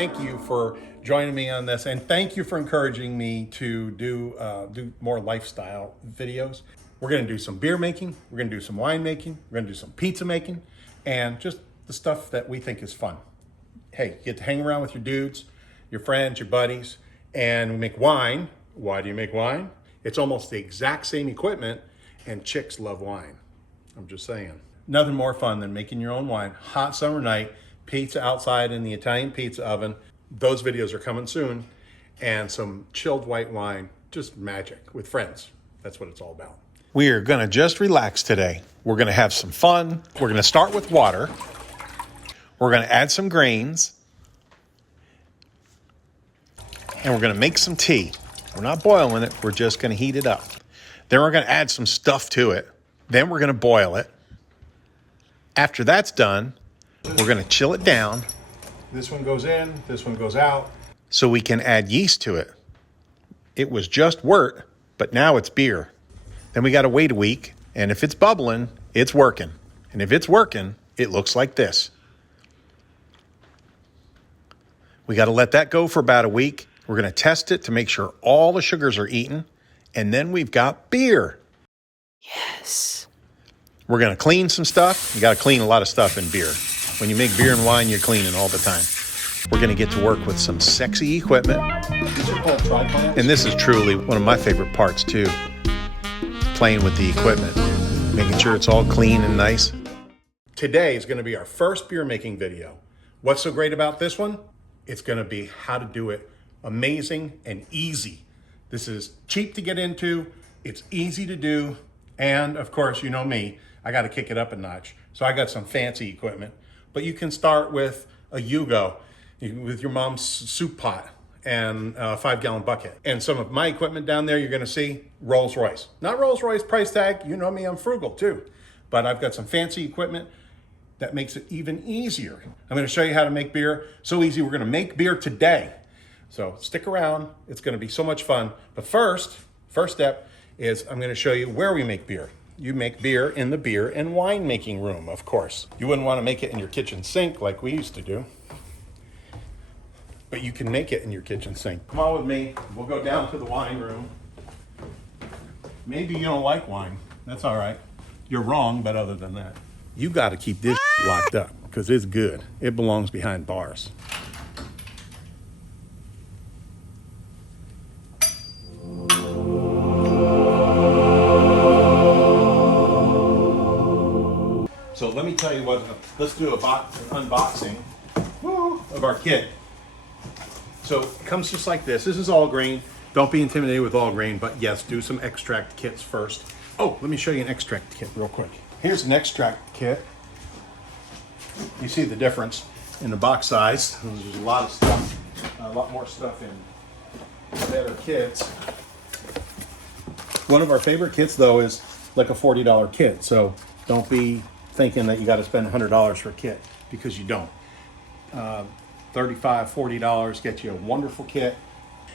thank you for joining me on this, and thank you for encouraging me to do more lifestyle videos. We're gonna do some beer making, we're gonna do some wine making, we're gonna do some pizza making, and just the stuff that we think is fun. Hey, you get to hang around with your dudes, your friends, your buddies, and we make wine. Why do you make wine? It's almost the exact same equipment, and chicks love wine. I'm just saying. Nothing more fun than making your own wine. Hot summer night, pizza outside in the Italian pizza oven. Those videos are coming soon. And some chilled white wine, just magic with friends. That's what it's all about. We are gonna just relax today. We're gonna have some fun. We're gonna start with water. We're gonna add some grains. And we're gonna make some tea. We're not boiling it, we're just gonna heat it up. Then we're gonna add some stuff to it. Then we're gonna boil it. After that's done, we're gonna chill it down. This one goes in, this one goes out. So we can add yeast to it. It was just wort, but now it's beer. Then we gotta wait a week, and if it's bubbling, it's working. And if it's working, it looks like this. We gotta let that go for about a week. We're gonna test it to make sure all the sugars are eaten, and then we've got beer. Yes. We're gonna clean some stuff. You gotta clean a lot of stuff in beer. When you make beer and wine, you're cleaning all the time. We're gonna get to work with some sexy equipment. These are called tripods. And this is truly one of my favorite parts too. Playing with the equipment, making sure it's all clean and nice. Today is gonna be our first beer making video. What's so great about this one? It's gonna be how to do it amazing and easy. This is cheap to get into, it's easy to do, and of course, you know me, I gotta kick it up a notch. So I got some fancy equipment, but you can start with a Yugo, with your mom's soup pot and a 5-gallon bucket. And some of my equipment down there, you're gonna see Rolls Royce. Not Rolls Royce price tag, you know me, I'm frugal too. But I've got some fancy equipment that makes it even easier. I'm gonna show you how to make beer. So easy, we're gonna make beer today. So stick around, it's gonna be so much fun. But first step is I'm gonna show you where we make beer. You make beer in the beer and wine making room, of course. You wouldn't wanna make it in your kitchen sink like we used to do, but you can make it in your kitchen sink. Come on with me, we'll go down to the wine room. Maybe you don't like wine, that's all right. You're wrong, but other than that, you gotta keep this locked up because it's good. It belongs behind bars. So let me tell you what, let's do an unboxing of our kit. So it comes just like this. This is all grain. Don't be intimidated with all grain, but yes, do some extract kits first. Oh, let me show you an extract kit real quick. Here's an extract kit. You see the difference in the box size. There's a lot of stuff, a lot more stuff in better kits. One of our favorite kits though is like a $40 kit. So don't be thinking that you got to spend $100 for a kit, because you don't. $35, $40 gets you a wonderful kit,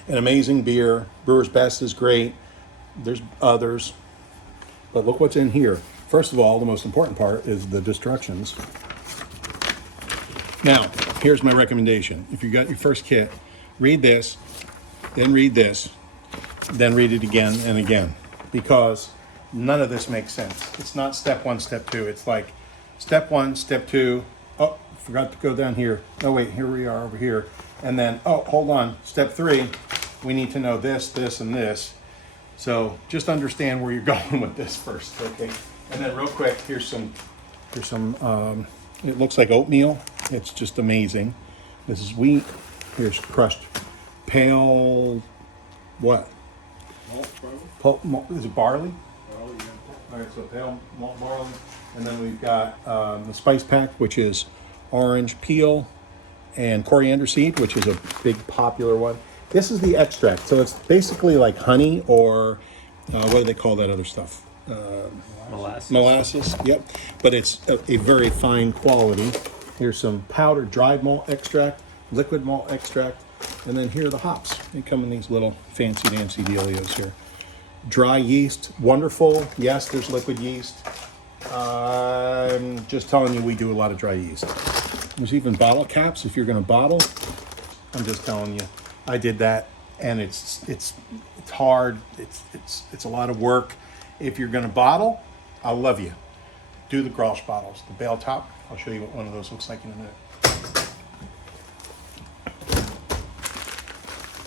an amazing beer. Brewer's Best is great. There's others, but look what's in here. First of all, the most important part is the instructions. Now, here's my recommendation. If you got your first kit, read this, then read this, then read it again and again, because none of this makes sense. It's not step 1, step 2. It's like step 1, step 2. Oh, forgot to go down here. Oh wait, here we are over here. And then, oh, hold on. Step 3, we need to know this, this, and this. So just understand where you're going with this first, okay? And then real quick, here's some, it looks like oatmeal. It's just amazing. This is wheat. Here's crushed pale, what? Malt, is it barley? All right, so pale malt barley, and then we've got the spice pack, which is orange peel and coriander seed, which is a big popular one. This is the extract, so it's basically like honey or what do they call that other stuff? Molasses. Molasses, yep. But it's a very fine quality. Here's some powdered dried malt extract, liquid malt extract, and then here are the hops. They come in these little fancy dancy dealios here. Dry yeast, wonderful. Yes, there's liquid yeast. I'm just telling you, we do a lot of dry yeast. There's even bottle caps if you're going to bottle. I'm just telling you. I did that, and it's hard. It's a lot of work. If you're gonna bottle, I'll love you. Do the Grolsch bottles, the bale top. I'll show you what one of those looks like in a minute.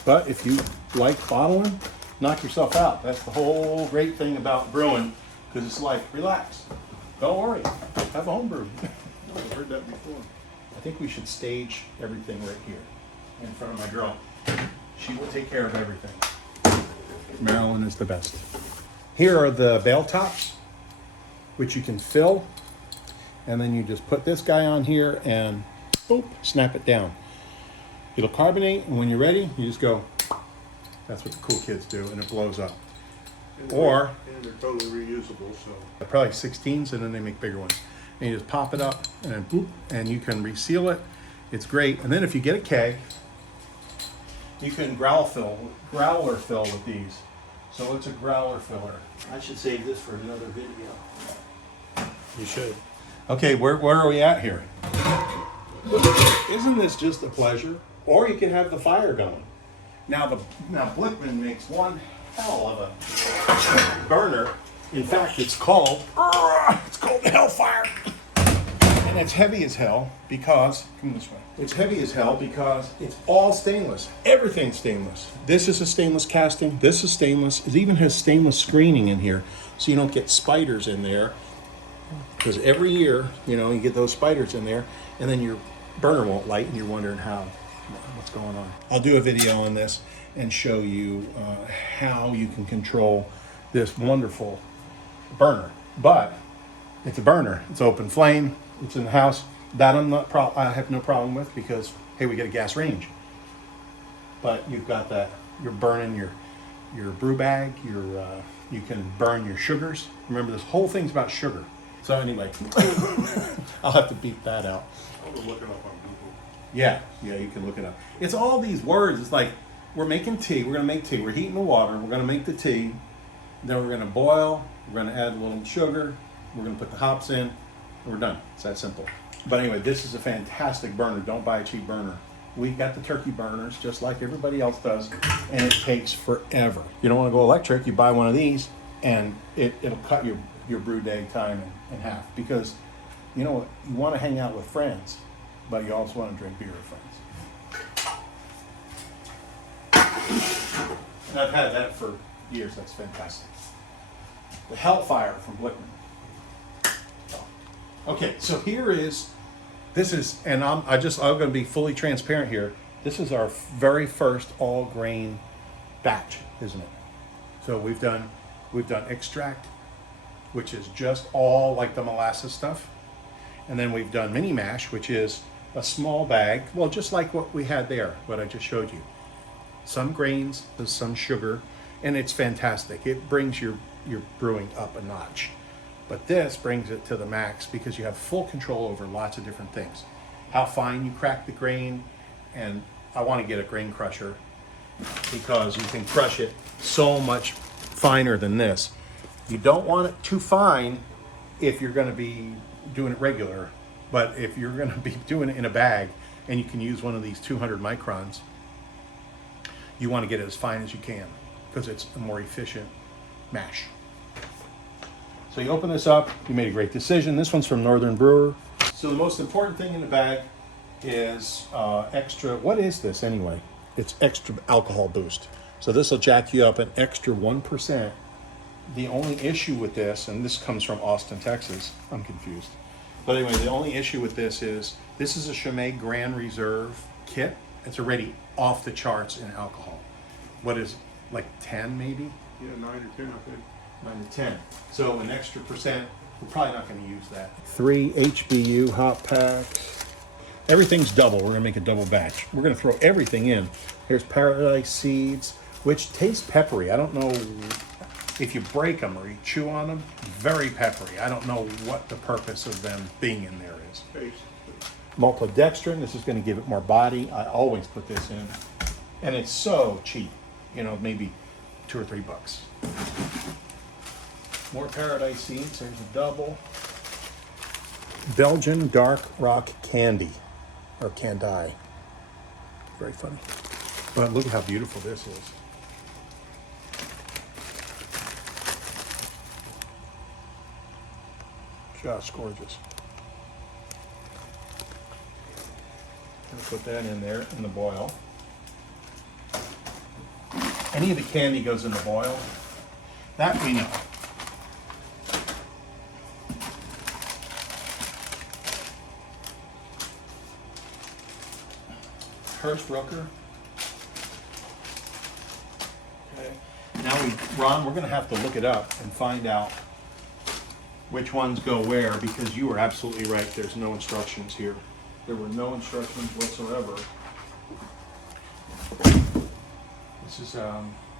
But if you like bottling, knock yourself out. That's the whole great thing about brewing, because it's like, relax. Don't worry, have a homebrew. I've heard that before. I think we should stage everything right here in front of my girl. She will take care of everything. Marilyn is the best. Here are the bale tops, which you can fill, and then you just put this guy on here and boop, snap it down. It'll carbonate, and when you're ready, you just go. That's what the cool kids do, and it blows up. And Or they're totally reusable, so. probably 16s, and then they make bigger ones. And you just pop it up, and then boop, and you can reseal it. It's great. And then if you get a keg, you can growler fill with these. So it's a growler filler. I should save this for another video. You should. Okay, where are we at here? Isn't this just a pleasure? Or you can have the fire going. Now Blichmann makes one hell of a burner. In fact, it's called the Hellfire. And it's heavy as hell because, come this way. It's heavy as hell because it's all stainless. Everything's stainless. This is a stainless casting. This is stainless. It even has stainless screening in here so you don't get spiders in there. Because every year, you get those spiders in there, and then your burner won't light, and you're wondering what's going on. I'll do a video on this and show you how you can control this wonderful burner. But it's a burner. It's open flame. It's in the house. That I have no problem with because, hey, we get a gas range. But you've got that. You're burning your brew bag. You can burn your sugars. Remember, this whole thing's about sugar. So anyway, I'll have to beep that out. I'll look it up on Google. Yeah, you can look it up. It's all these words. It's like, we're making tea. We're going to make tea. We're heating the water. We're going to make the tea. Then we're going to boil. We're going to add a little sugar. We're going to put the hops in. And we're done. It's that simple. But anyway, this is a fantastic burner. Don't buy a cheap burner. We got the turkey burners just like everybody else does, and it takes forever. You don't want to go electric. You buy one of these, and it'll cut your brew day time in half, because you know what, you want to hang out with friends, but you also want to drink beer with friends. And I've had that for years. That's fantastic. The Hellfire from Blichmann. Okay, so I'm going to be fully transparent here. This is our very first all grain batch, isn't it? So we've done extract, which is just all like the molasses stuff. And then we've done mini mash, which is a small bag, well, just like what we had there, what I just showed you. Some grains, some sugar, and it's fantastic. It brings your brewing up a notch. But this brings it to the max because you have full control over lots of different things. How fine you crack the grain, and I want to get a grain crusher because you can crush it so much finer than this. You don't want it too fine if you're going to be doing it regular, but if you're going to be doing it in a bag and you can use one of these 200 microns, you want to get it as fine as you can because it's a more efficient mash. So you open this up, you made a great decision. This one's from Northern Brewer. So the most important thing in the bag is extra, what is this anyway? It's extra alcohol boost. So this will jack you up an extra 1%. The only issue with this, and this comes from Austin, Texas, I'm confused. But anyway, the only issue with this is a Chimay Grand Reserve kit. It's already off the charts in alcohol. What is it, like 10 maybe? Yeah, 9 or 10, I think. 9 to 10. So an extra percent, we're probably not going to use that. 3 HBU hop packs. Everything's double. We're going to make a double batch. We're going to throw everything in. Here's paradise seeds, which taste peppery. I don't know if you break them or you chew on them. Very peppery. I don't know what the purpose of them being in there is. Taste. Maltodextrin. This is going to give it more body. I always put this in. And it's so cheap. Maybe $2 or $3. More paradise seeds. There's a double. Belgian dark rock candy, or candy. very funny. But look at how beautiful this is. Just gorgeous. Gonna put that in there in the boil. Any of the candy goes in the boil. That we know. Hurst Rooker. Okay. Now Ron, we're gonna have to look it up and find out which ones go where, because you were absolutely right. There's no instructions here. There were no instructions whatsoever. This is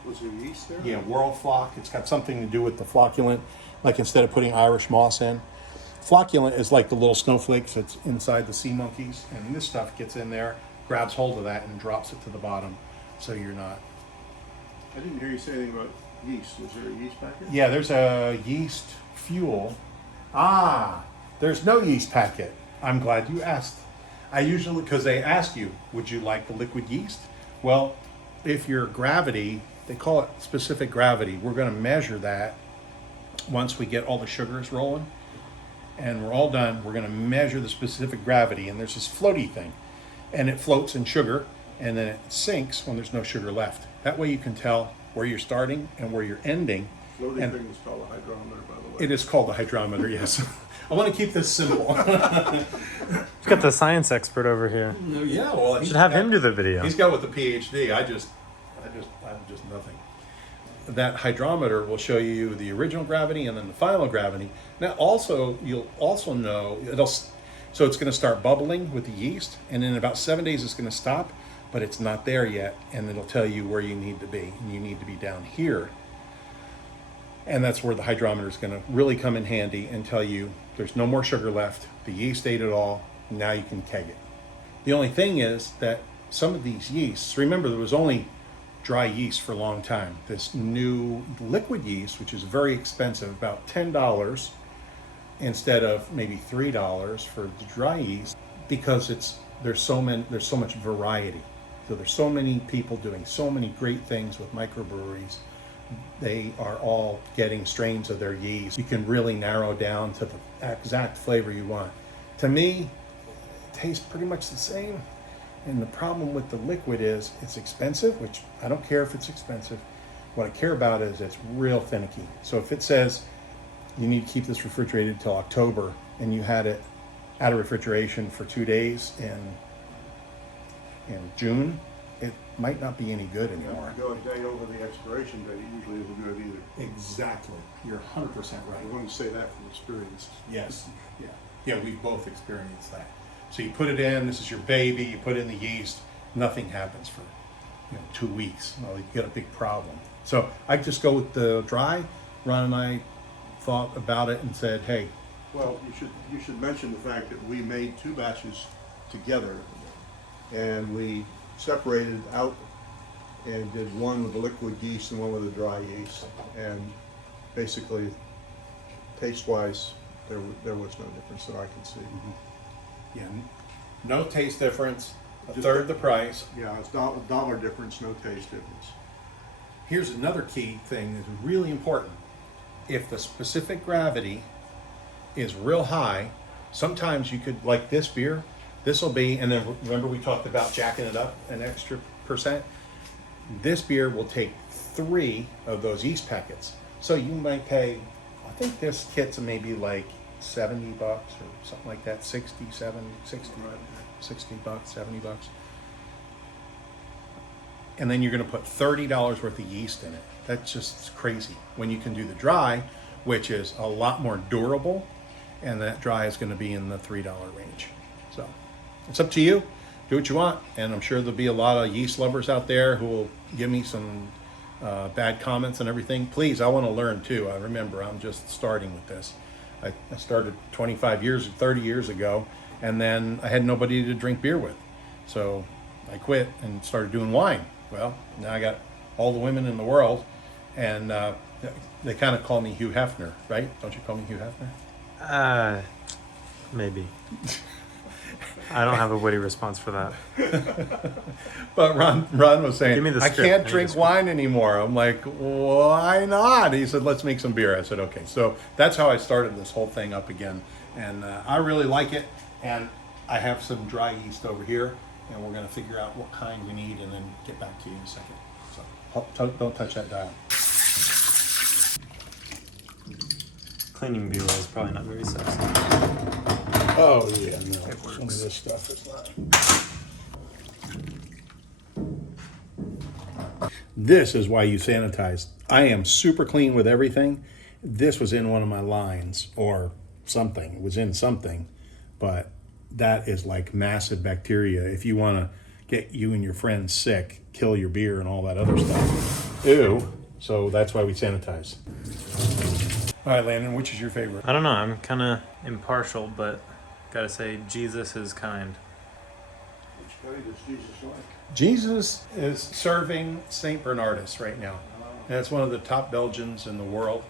Was there yeast there? yeah, World Flock. It's got something to do with the flocculant. Like instead of putting Irish moss in, flocculant is like the little snowflakes that's inside the sea monkeys, and this stuff gets in there, grabs hold of that, and drops it to the bottom. So you're not. I didn't hear you say anything about yeast. Was there a yeast packet? Yeah, there's a yeast fuel. Ah, there's no yeast packet. I'm glad you asked. I usually, because they ask you, would you like the liquid yeast? Well, if your gravity, they call it specific gravity, we're going to measure that once we get all the sugars rolling and we're all done. We're going to measure the specific gravity, and there's this floaty thing, and it floats in sugar, and then it sinks when there's no sugar left. That way you can tell where you're starting and where you're ending. Floating And- thing is called a hydrometer, by the way. It is called the hydrometer, yes. I want to keep this simple. We've got the science expert over here. Yeah, well, Should have him do the video. He's got with the PhD. I'm just nothing. That hydrometer will show you the original gravity and then the final gravity. Now, also, you'll also know so it's going to start bubbling with the yeast, and in about 7 days it's going to stop, but it's not there yet, and it'll tell you where you need to be, and you need to be down here. And that's where the hydrometer is going to really come in handy and tell you there's no more sugar left. The yeast ate it all. Now you can keg it. The only thing is that some of these yeasts, remember there was only dry yeast for a long time. This new liquid yeast, which is very expensive, about $10 instead of maybe $3 for the dry yeast, because there's so much variety. So there's so many people doing so many great things with microbreweries. They are all getting strains of their yeast. You can really narrow down to the exact flavor you want. To me, it tastes pretty much the same. And the problem with the liquid is it's expensive, which I don't care if it's expensive. What I care about is it's real finicky. So if it says you need to keep this refrigerated until October, and you had it out of refrigeration for 2 days in June, it might not be any good anymore. If you go a day over the expiration date, it usually isn't good either. Exactly. You're 100% right. I want to say that from experience. Yes. Yeah. Yeah, we've both experienced that. So you put it in, this is your baby, you put in the yeast, nothing happens for 2 weeks. Well, you get a big problem. So I just go with the dry. Ron and I thought about it and said, hey. Well, you should mention the fact that we made 2 batches together, and we separated out and did one with the liquid yeast and one with the dry yeast, and basically, taste-wise, there was no difference that I could see. Yeah, no taste difference, a third the price. Yeah, it's dollar difference, no taste difference. Here's another key thing that's really important. If the specific gravity is real high, sometimes you could, like this beer, this will be, and then remember we talked about jacking it up an extra percent? This beer will take 3 of those yeast packets. So you might pay, I think this kit's maybe like $70 or something like that, 60, 70, 60, $60, $70. And then you're going to put $30 worth of yeast in it. That's just crazy. When you can do the dry, which is a lot more durable, and that dry is going to be in the $3 range. So it's up to you. Do what you want. And I'm sure there'll be a lot of yeast lovers out there who will give me some bad comments and everything. Please, I want to learn too. I remember I'm just starting with this. I started 25 years, 30 years ago, and then I had nobody to drink beer with. So I quit and started doing wine. Well, now I got all the women in the world, and they kind of call me Hugh Hefner, right? Don't you call me Hugh Hefner? Maybe. I don't have a witty response for that. But Ron was saying, Give me the I script. can't I need drink the script." wine anymore. I'm like, why not? He said, let's make some beer. I said, okay. So that's how I started this whole thing up again. And I really like it. And I have some dry yeast over here. And we're going to figure out what kind we need and then get back to you in a second. So don't touch that dial. Cleaning beer is probably not very sexy. Oh, yeah, no. Some of this stuff is not. This is why you sanitize. I am super clean with everything. This was in one of my lines or something. It was in something, but that is like massive bacteria. If you want to get you and your friends sick, kill your beer and all that other stuff. Ew. So that's why we sanitize. All right, Landon, which is your favorite? I don't know. I'm kind of impartial, but gotta say Jesus is kind. Which way does Jesus like? Jesus is serving St. Bernardus right now. And it's one of the top Belgians in the world.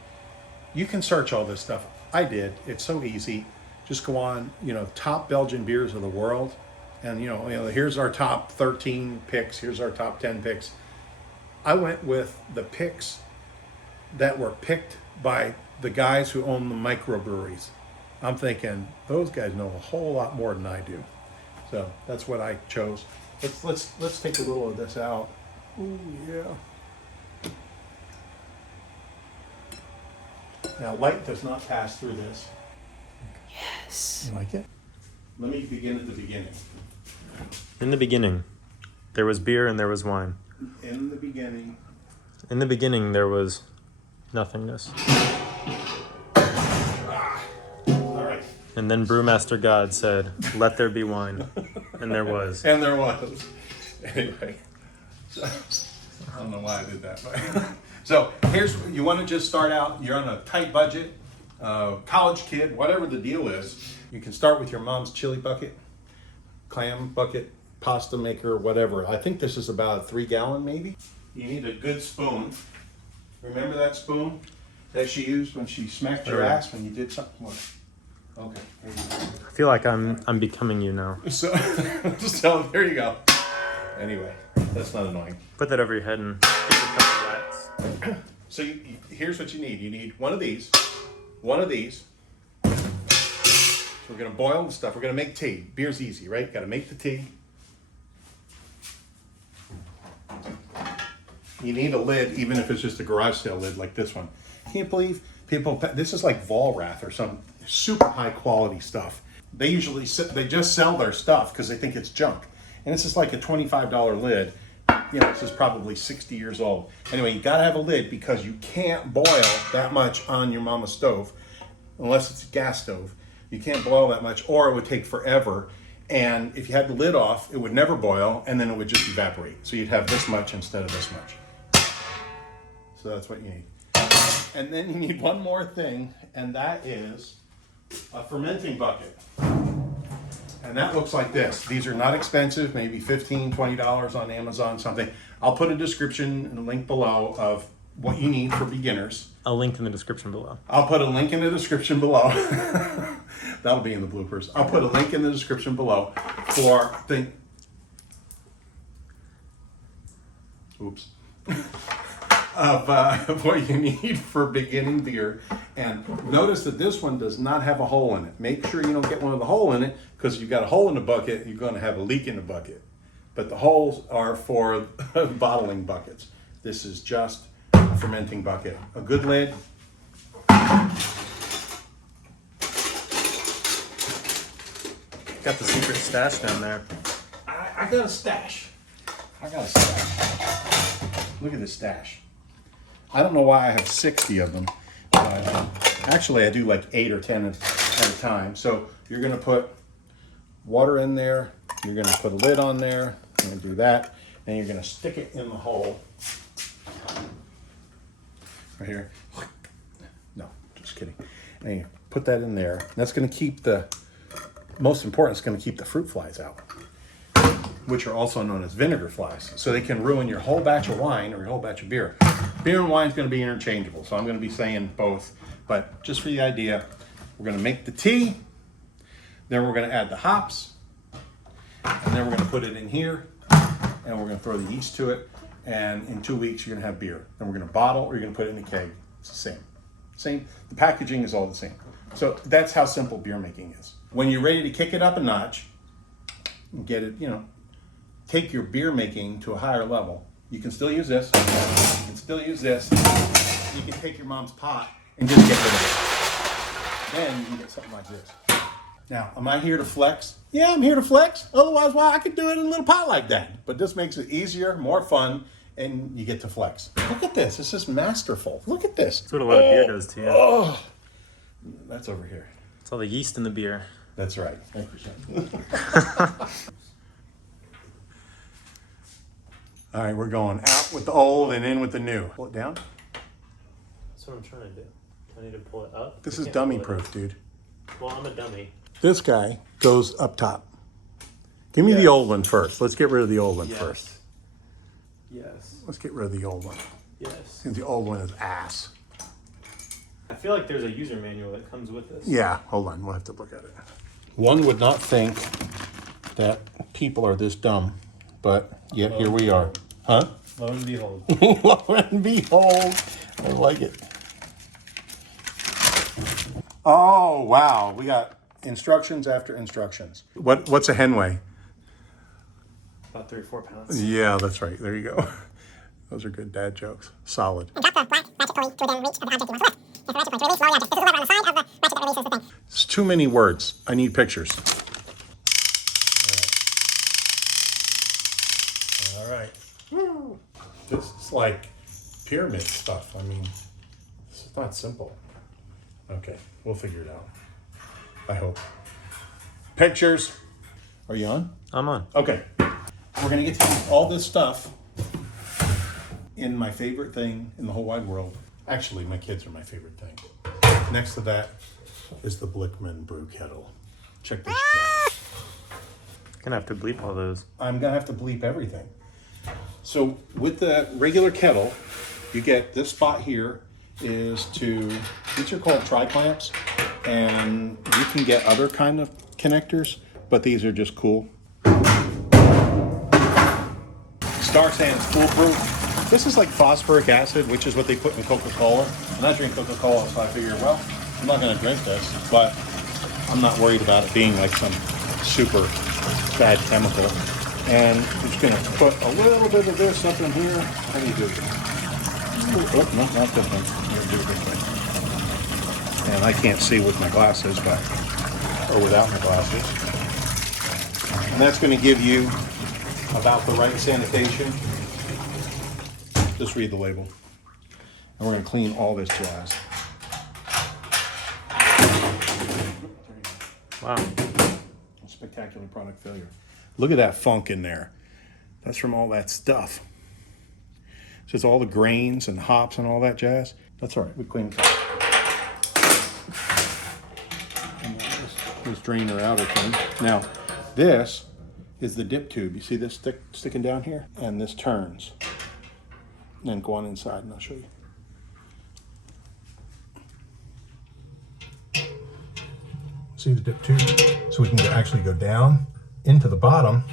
You can search all this stuff. I did. It's so easy. Just go on, top Belgian beers of the world. And, here's our top 13 picks. Here's our top 10 picks. I went with the picks that were picked by the guys who own the microbreweries. I'm thinking those guys know a whole lot more than I do. So that's what I chose. Let's take a little of this out. Ooh, yeah. Now light does not pass through this. Yes. You like it? Let me begin at the beginning. In the beginning, there was beer and there was wine. In the beginning. In the beginning, there was nothingness. All right. And then Brewmaster God said, "Let there be wine." And there was. And there was. Anyway. So, I don't know why I did that. But so you want to just start out, you're on a tight budget, college kid, whatever the deal is. You can start with your mom's chili bucket, clam bucket, pasta maker, whatever. I think this is about a 3-gallon maybe. You need a good spoon. Remember that spoon that she used when she smacked your ass when you did something? What? Okay. There you go. I feel like I'm becoming you now. So there you go. Anyway, that's not annoying. Put that over your head and give it a couple rats. So here's what you need. You need one of these. So we're gonna boil the stuff. We're gonna make tea. Beer's easy, right? Got to make the tea. You need a lid, even if it's just a garage sale lid like this one. Can't believe people. This is like Volrath or some super high quality stuff. They just sell their stuff because they think it's junk, and this is like a $25 lid. This is probably 60 years old. Anyway, you gotta have a lid because you can't boil that much on your mama's stove, unless it's a gas stove. You can't boil that much, or it would take forever. And if you had the lid off, it would never boil, and then it would just evaporate. So you'd have this much instead of this much. So that's what you need. And then you need one more thing, and that is a fermenting bucket. And that looks like this. These are not expensive, maybe $15, $20 on Amazon, something. I'll put a description and a link below of what you need for beginners. A link in the description below. I'll put a link in the description below. That'll be in the bloopers. I'll put a link in the description below for of what you need for beginning beer. And notice that this one does not have a hole in it. Make sure you don't get one with a hole in it, because if you've got a hole in the bucket, you're going to have a leak in the bucket. But the holes are for bottling buckets. This is just a fermenting bucket. A good lid. Got the secret stash down there. I got a stash. Look at this stash. I don't know why I have 60 of them. But actually, I do like 8 or 10 at a time. So you're going to put water in there. You're going to put a lid on there. You're going to do that. Then you're going to stick it in the hole. Right here. No, just kidding. And you put that in there. That's going to keep most important, it's going to keep the fruit flies out, which are also known as vinegar flies. So they can ruin your whole batch of wine or your whole batch of beer. Beer and wine is going to be interchangeable, so I'm going to be saying both. But just for the idea, we're going to make the tea, then we're going to add the hops, And then we're gonna put it in here, and we're gonna throw the yeast to it, and in 2 weeks you're gonna have beer. Then we're gonna bottle, or you're gonna put it in a keg. It's the same. Same, the packaging is all the same. So that's how simple beer making is. When you're ready to kick it up a notch, and get it, take your beer making to a higher level, you can still use this, you can still use this, you can take your mom's pot and just get rid of it. Then you can get something like this. Now, am I here to flex? Yeah, I'm here to flex. Otherwise, well, I could do it in a little pot like that. But this makes it easier, more fun, and you get to flex. Look at this. This is masterful. Look at this. That's what a lot of beer does to you. Oh, that's over here. It's all the yeast in the beer. That's right. Thank you, Sean. All right, we're going out with the old and in with the new. Pull it down. That's what I'm trying to do. I need to pull it up. This I is can't dummy pull it proof, up. dude. Well, I'm a dummy. This guy goes up top. Give me the Yes. old one first. Let's get rid of the old one first. Yes. Let's get rid of the old one. Yes. Because the old one is ass. I feel like there's a user manual that comes with this. Yeah, hold on. We'll have to look at it. One would not think that people are this dumb, but yet here we are. Huh? Lo and behold. Lo and behold. I like it. Oh, wow. We got instructions after instructions. What's a hen weigh? About 3 or 4 pounds. Yeah, that's right. There you go. Those are good dad jokes. Solid. It's too many words. I need pictures. All right. This is like pyramid stuff. I mean, it's not simple. Okay, we'll figure it out. I hope. Pictures. Are you on? I'm on. Okay. We're going to get to use all this stuff in my favorite thing in the whole wide world. Actually, my kids are my favorite thing. Next to that is the Blichmann brew kettle. Check this out. Gonna have to bleep all those. I'm going to have to bleep everything. So with the regular kettle, you get this spot here is to, these are called tri-clamps, and you can get other kind of connectors, but these are just cool. Star saying it's foolproof. This is like phosphoric acid, which is what they put in Coca-Cola. And I drink Coca-Cola, so I figure, well, I'm not going to drink this, but I'm not worried about it being like some super bad chemical. And I'm just going to put a little bit of this up in here. How do you do it? Oh, no, not this one. I'm going to do it this way. And I can't see with my glasses, but, or without my glasses. And that's going to give you about the right sanitation. Just read the label. And we're going to clean all this jazz. Wow. Spectacular product failure. Look at that funk in there. That's from all that stuff. So it's all the grains and hops and all that jazz. That's all right. We clean it up. And this drainer outer thing. Now, this is the dip tube. You see this sticking down here? And this turns. And then go on inside and I'll show you. See the dip tube? So we can actually go down into the bottom,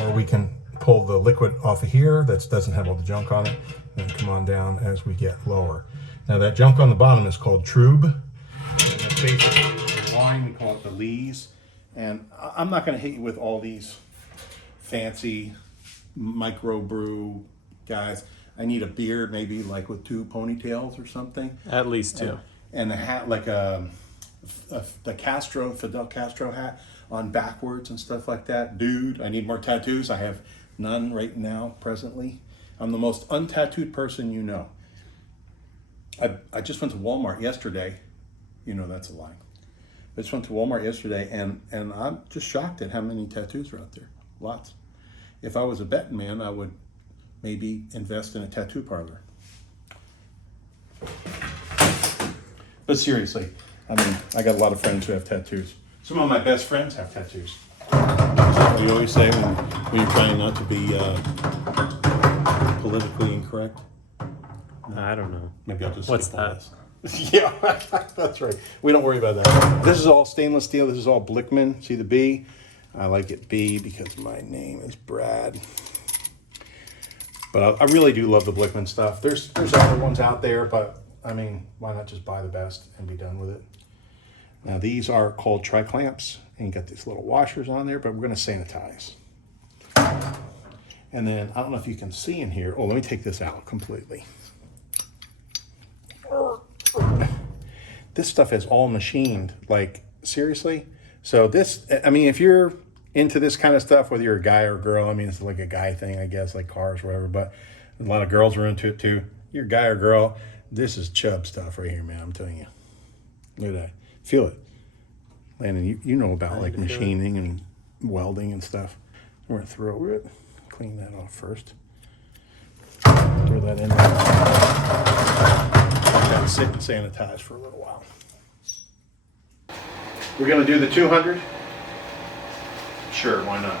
or we can pull the liquid off of here that doesn't have all the junk on it, and come on down as we get lower. Now that junk on the bottom is called trube. And the basic wine, we call it the lees. And I'm not going to hit you with all these fancy micro brew guys. I need a beard, maybe like with 2 ponytails or something. At least 2. And a hat like the Fidel Castro hat on backwards and stuff like that. Dude, I need more tattoos. I have none right now, presently. I'm the most untattooed person you know. I just went to Walmart yesterday. You know that's a lie. I just went to Walmart yesterday, and I'm just shocked at how many tattoos are out there. Lots. If I was a betting man, I would maybe invest in a tattoo parlor. But seriously, I mean, I got a lot of friends who have tattoos. Some of my best friends have tattoos. What do you always say when you're trying not to be politically incorrect? I don't know. Maybe I'll just What's skip all that? this. Yeah, that's right. We don't worry about that. This is all stainless steel. This is all Blichmann. See the B? I like it B because my name is Brad. But I really do love the Blichmann stuff. There's other ones out there, but I mean, why not just buy the best and be done with it? Now these are called tri-clamps, and you got these little washers on there, but we're gonna sanitize. And then, I don't know if you can see in here. Oh, let me take this out completely. This stuff is all machined, like seriously. So this, I mean, if you're into this kind of stuff, whether you're a guy or a girl, I mean, it's like a guy thing, I guess, like cars or whatever, but a lot of girls are into it too. You're a guy or girl, this is chub stuff right here, man, I'm telling you. Look at that, feel it. Landon, you know about like machining and welding and stuff. We're gonna throw it, clean that off first. Throw that in there. Let that sit and sanitize for a little while. We're gonna do the 200? Sure, why not?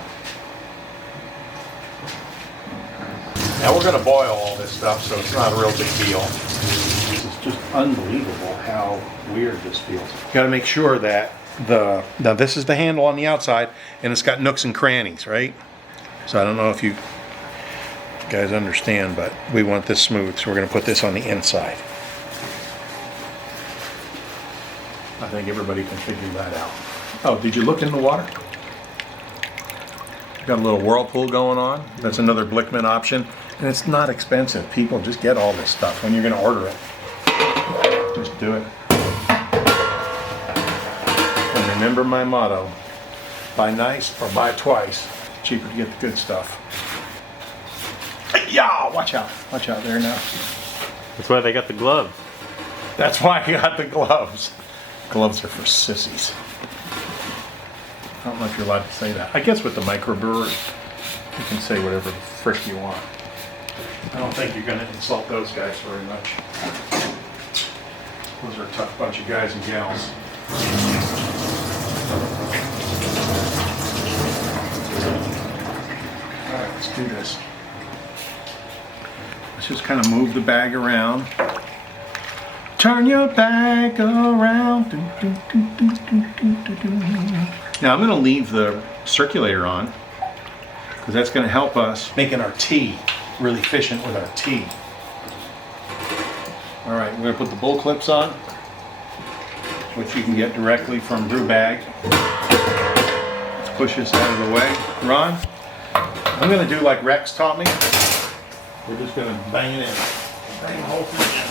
Now we're gonna boil all this stuff, so it's not a real big deal. This is just unbelievable how weird this feels. You gotta make sure that now this is the handle on the outside, and it's got nooks and crannies, right? So I don't know if you guys understand, but we want this smooth, so we're gonna put this on the inside. I think everybody can figure that out. Oh, did you look in the water? Got a little whirlpool going on. That's another Blichmann option, and it's not expensive. People, just get all this stuff when you're gonna order it. Just do it. And remember my motto, buy nice or buy twice. Cheaper to get the good stuff. Yeah, watch out there now. That's why they got the gloves. That's why I got the gloves. Gloves are for sissies. I don't know if you're allowed to say that. I guess with the microbrewer, you can say whatever the frick you want. I don't think you're going to insult those guys very much. Those are a tough bunch of guys and gals. All right, let's do this. Let's just kind of move the bag around. Turn your bag around. Now I'm going to leave the circulator on because that's going to help us making our tea really efficient with our tea. All right, we're going to put the bull clips on, which you can get directly from BrewBag. Let's push this out of the way. Ron, I'm going to do like Rex taught me. We're just going to bang it in. Bang the whole thing in.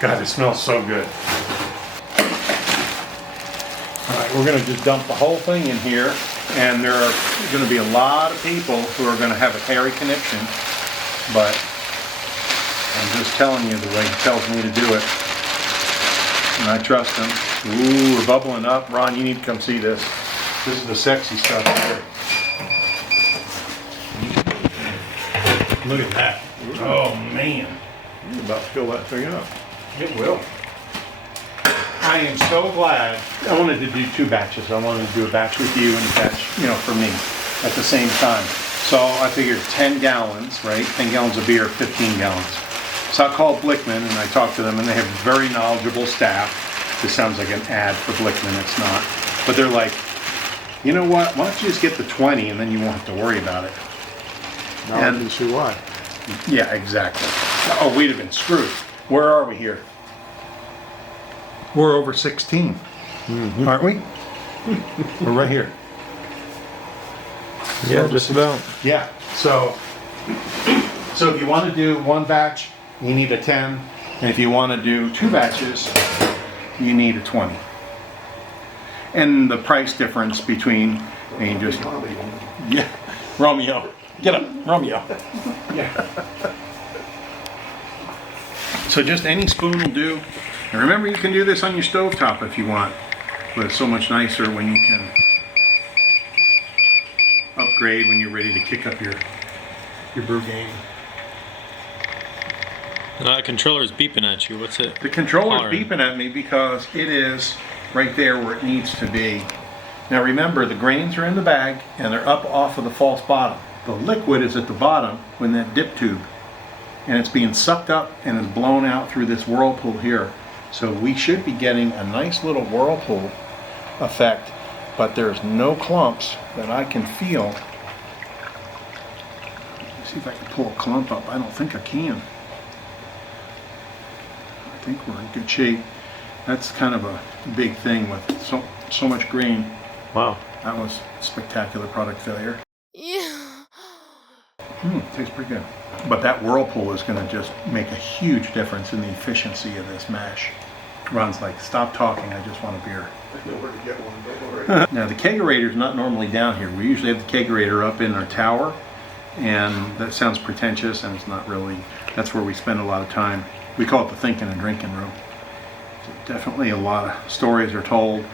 God, it smells so good. All right, we're going to just dump the whole thing in here, and there are going to be a lot of people who are going to have a hairy connection, but I'm just telling you the way he tells me to do it, and I trust him. Ooh, we're bubbling up. Ron, you need to come see this. This is the sexy stuff here. Look at that. Oh, man. You're about to fill that thing up. It will. I am so glad. I wanted to do 2 batches. I wanted to do a batch with you and a batch, for me at the same time. So I figured 10 gallons, right? 10 gallons of beer, 15 gallons. So I called Blichmann and I talked to them, and they have very knowledgeable staff. This sounds like an ad for Blichmann. It's not. But they're like, you know what? Why don't you just get the 20 and then you won't have to worry about it. Now I can see why. Yeah, exactly. Oh, we'd have been screwed. Where are we here? We're over 16, aren't we? We're right here. Yeah, just about. Yeah. So if you want to do 1 batch, you need a 10, and if you want to do 2 batches, you need a 20. And the price difference between, and you just, yeah, Romeo, get up, Romeo. Yeah. So just any spoon will do. And remember, you can do this on your stovetop if you want, but it's so much nicer when you can upgrade when you're ready to kick up your brew game. That controller is beeping at you. What's it? The controller's hollering? beeping at me because it is right there where it needs to be. Now remember, the grains are in the bag and they're up off of the false bottom. The liquid is at the bottom in that dip tube, and it's being sucked up and is blown out through this whirlpool here. So we should be getting a nice little whirlpool effect, but there's no clumps that I can feel. Let's see if I can pull a clump up. I don't think I can. I think we're in good shape. That's kind of a big thing with so much grain. Wow. That was spectacular product failure. Yeah. Tastes pretty good. But that whirlpool is going to just make a huge difference in the efficiency of this mash. Ron's like, stop talking, I just want a beer. I know where to get one, don't worry. Now the kegerator is not normally down here. We usually have the kegerator up in our tower, and that sounds pretentious, and it's not really. That's where we spend a lot of time. We call it the thinking and drinking room. So definitely a lot of stories are told,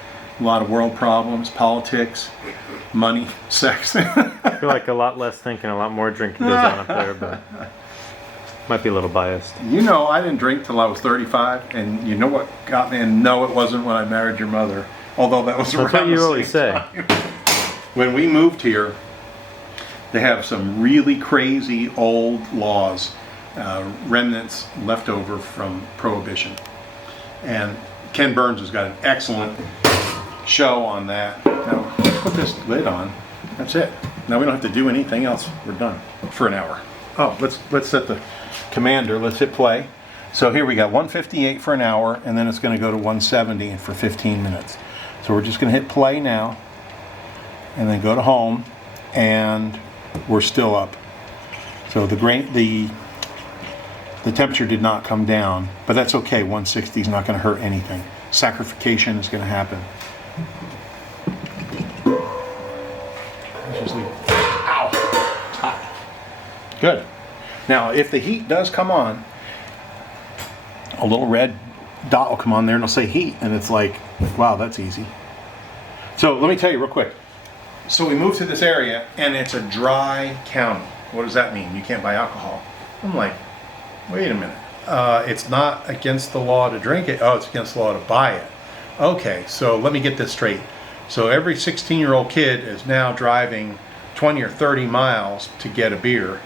a lot of world problems, politics, money, sex. I feel like a lot less thinking, a lot more drinking goes on up there, but might be a little biased. You know, I didn't drink till I was 35, and you know what got me? And no, it wasn't when I married your mother, although that was That's around what you the always same say. time. When we moved here, they have some really crazy old laws, remnants left over from Prohibition. And Ken Burns has got an excellent show on that. Now, let's put this lid on. That's it. Now we don't have to do anything else. We're done for an hour. Oh, let's set the commander. Let's hit play. So here we got 158 for an hour, and then it's going to go to 170 for 15 minutes. So we're just going to hit play now, and then go to home, and we're still up. So the temperature did not come down, but that's okay. 160 is not going to hurt anything. Sacrification is going to happen. Let's just leave it. Ow! It's hot. Good. Now, if the heat does come on, a little red dot will come on there and it'll say heat, and it's like, wow, that's easy. So let me tell you real quick. So we moved to this area, and it's a dry county. What does that mean? You can't buy alcohol. I'm like, wait a minute. It's not against the law to drink it. Oh, it's against the law to buy it. Okay, so let me get this straight. So every 16-year-old kid is now driving 20 or 30 miles to get a beer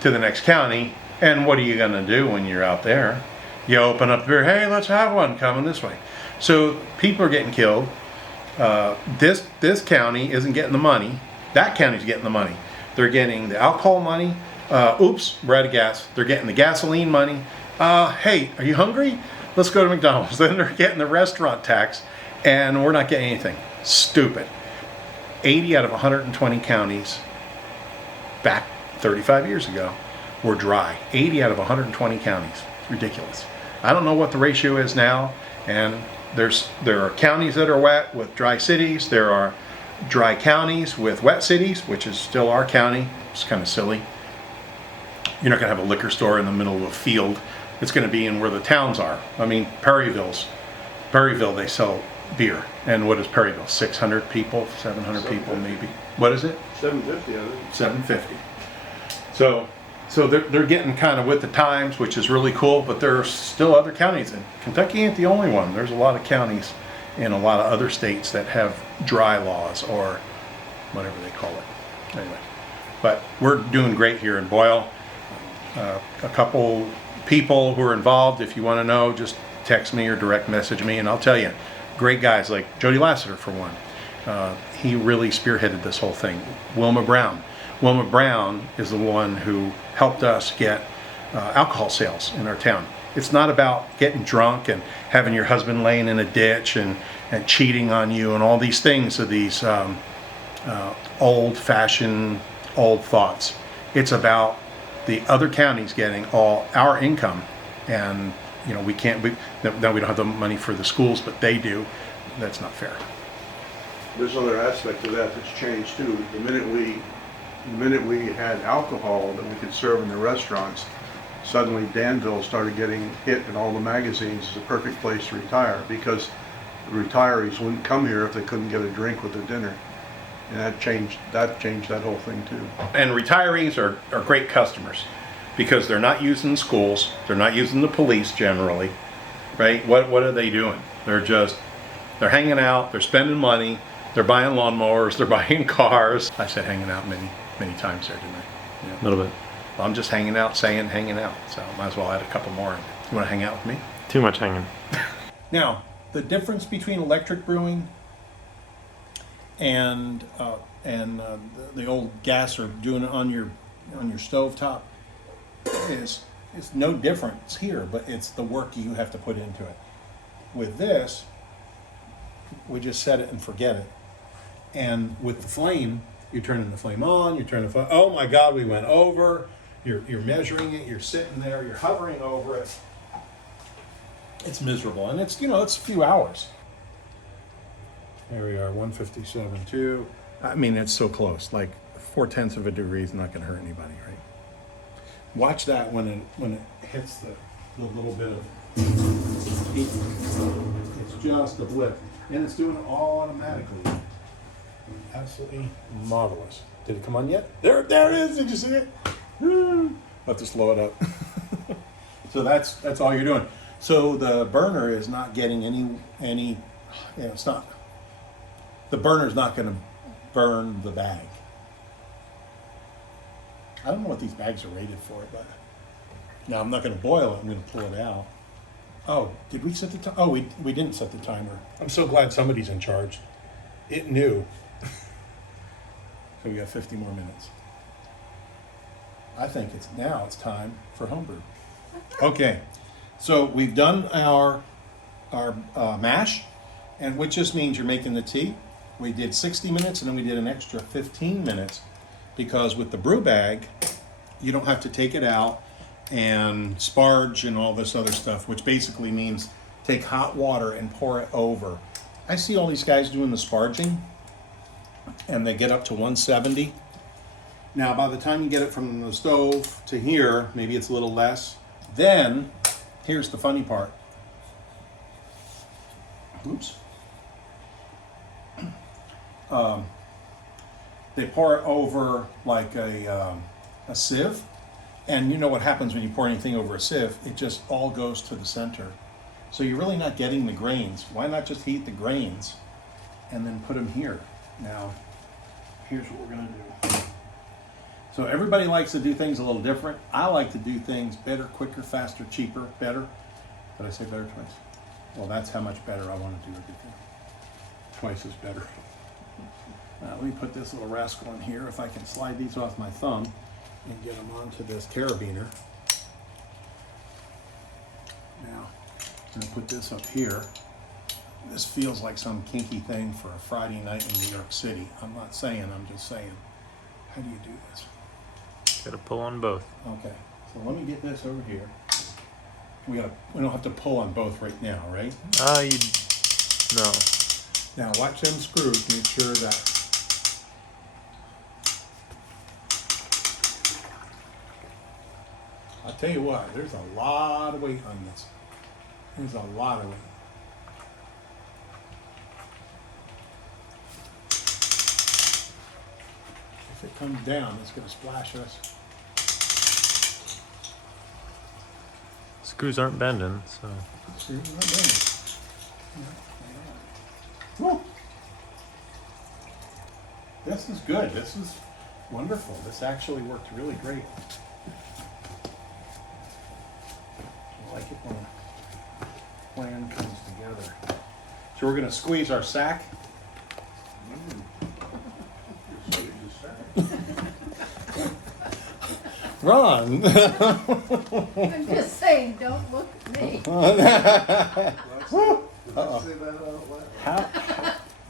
to the next county. And what are you going to do when you're out there? You open up the beer, hey, let's have one coming this way. So people are getting killed. This county isn't getting the money. That county's getting the money. They're getting the alcohol money. Oops, we're out of gas. They're getting the gasoline money. Hey, are you hungry? Let's go to McDonald's. Then they're getting the restaurant tax, and we're not getting anything. Stupid. 80 out of 120 counties back 35 years ago were dry. 80 out of 120 counties. It's ridiculous. I don't know what the ratio is now, and there are counties that are wet with dry cities. There are dry counties with wet cities, which is still our county. It's kind of silly. You're not going to have a liquor store in the middle of a field. It's going to be in where the towns are. I mean, Perryville, they sell beer. And what is Perryville? 600 people, 700 people maybe. What is it? 750, I think. 750. So they're getting kind of with the times, which is really cool, but there are still other counties. And Kentucky ain't the only one. There's a lot of counties in a lot of other states that have dry laws, or whatever they call it. Anyway, but we're doing great here in Boyle. A couple people who are involved, if you want to know, just text me or direct message me, and I'll tell you. Great guys like Jody Lassiter, for one. He really spearheaded this whole thing. Wilma Brown. Wilma Brown is the one who helped us get alcohol sales in our town. It's not about getting drunk and having your husband laying in a ditch and cheating on you and all these things, of these old-fashioned, old thoughts. It's about the other counties getting all our income, and we now we don't have the money for the schools, but they do. That's not fair. There's another aspect of that that's changed too. The minute we had alcohol that we could serve in the restaurants, suddenly Danville started getting hit in all the magazines as a perfect place to retire, because the retirees wouldn't come here if they couldn't get a drink with their dinner. And that changed that whole thing too. And retirees are great customers, because they're not using schools, they're not using the police generally, right? What are they doing? They're hanging out, they're spending money, they're buying lawnmowers, they're buying cars. I said hanging out many times there, didn't I? Yeah. A little bit. Well, I'm just hanging out, saying hanging out, so might as well add a couple more. You want to hang out with me? Too much hanging. Now, the difference between electric brewing and the old gas or doing it on your stove top is no difference here, but it's the work you have to put into it. With this, we just set it and forget it. And with the flame, you're turning the flame on, you're turning the flame. Oh my God, we went over. You're measuring it. You're sitting there. You're hovering over it. It's miserable, and it's it's a few hours. There we are, 157.2. I mean, it's so close. Like 0.4 of a degree is not going to hurt anybody, right? Watch that when it hits the little bit of heat. It's just a blip, and it's doing it all automatically. Absolutely marvelous. Did it come on yet? There it is. Did you see it? I'll have to slow it up. So that's all you're doing. So the burner is not getting any. It's not. The burner's not going to burn the bag. I don't know what these bags are rated for, but now I'm not going to boil it. I'm going to pull it out. Oh, did we set the time? Oh, we didn't set the timer. I'm so glad somebody's in charge. It knew. So we got 50 more minutes. I think it's time for homebrew. Okay, so we've done our mash, and which just means you're making the tea. We did 60 minutes, and then we did an extra 15 minutes because with the brew bag, you don't have to take it out and sparge and all this other stuff, which basically means take hot water and pour it over. I see all these guys doing the sparging, and they get up to 170. Now, by the time you get it from the stove to here, maybe it's a little less. Then, here's the funny part. Oops. They pour it over like a sieve. And you know what happens when you pour anything over a sieve? It just all goes to the center. So you're really not getting the grains. Why not just heat the grains and then put them here? Now, here's what we're going to do. So everybody likes to do things a little different. I like to do things better, quicker, faster, cheaper, better. Did I say better twice? Well, that's how much better I want to do everything. Twice is better. Now let me put this little rascal in here. If I can slide these off my thumb and get them onto this carabiner. Now, I'm going to put this up here. This feels like some kinky thing for a Friday night in New York City. I'm not saying, I'm just saying. How do you do this? Gotta pull on both. Okay, so let me get this over here. We don't have to pull on both right now, right? No. Now watch them screws, make sure that. I'll tell you what, there's a lot of weight on this. There's a lot of weight. If it comes down, it's going to splash us. Screws aren't bending, so. Screws aren't bending. Woo. This is good. This is wonderful. This actually worked really great. I like it when a plan comes together. So we're going to squeeze our sack. Ron. I'm just saying, don't look at me.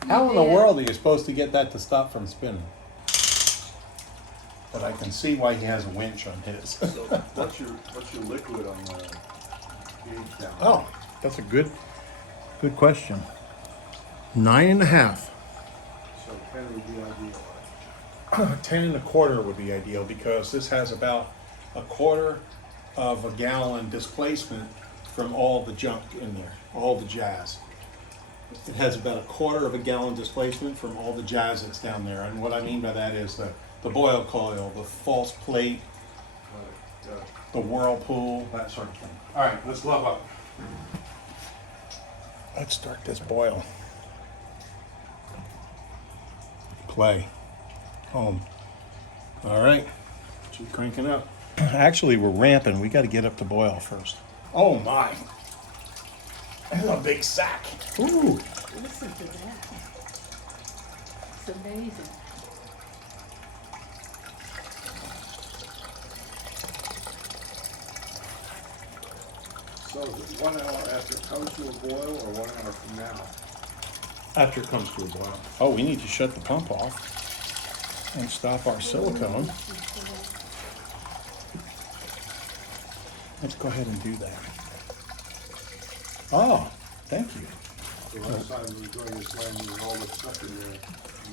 How in the world are you supposed to get that to stop from spinning? But I can see why he has a winch on his. So what's your liquid on the gauge down? Oh, that's a good question. 9.5. So 10 would be ideal. 10 1/4 would be ideal because this has about 1/4 of a gallon displacement from all the junk in there, all the jazz. It has about 1/4 of a gallon displacement from all the jazz that's down there. And what I mean by that is the boil coil, the false plate, the whirlpool, that sort of thing. All right, let's glove up. Let's start this boil. Play. Home. All right, keep cranking up. Actually, we're ramping. We got to get up to boil first. Oh my! That's a big sack. Ooh. Listen to that. It's amazing. So is it 1 hour after it comes to a boil or 1 hour from now? After it comes to a boil. Oh, we need to shut the pump off and stop our silicone. Let's go ahead and do that. Oh, thank you. The last time we were doing this land, there was all this stuff in there,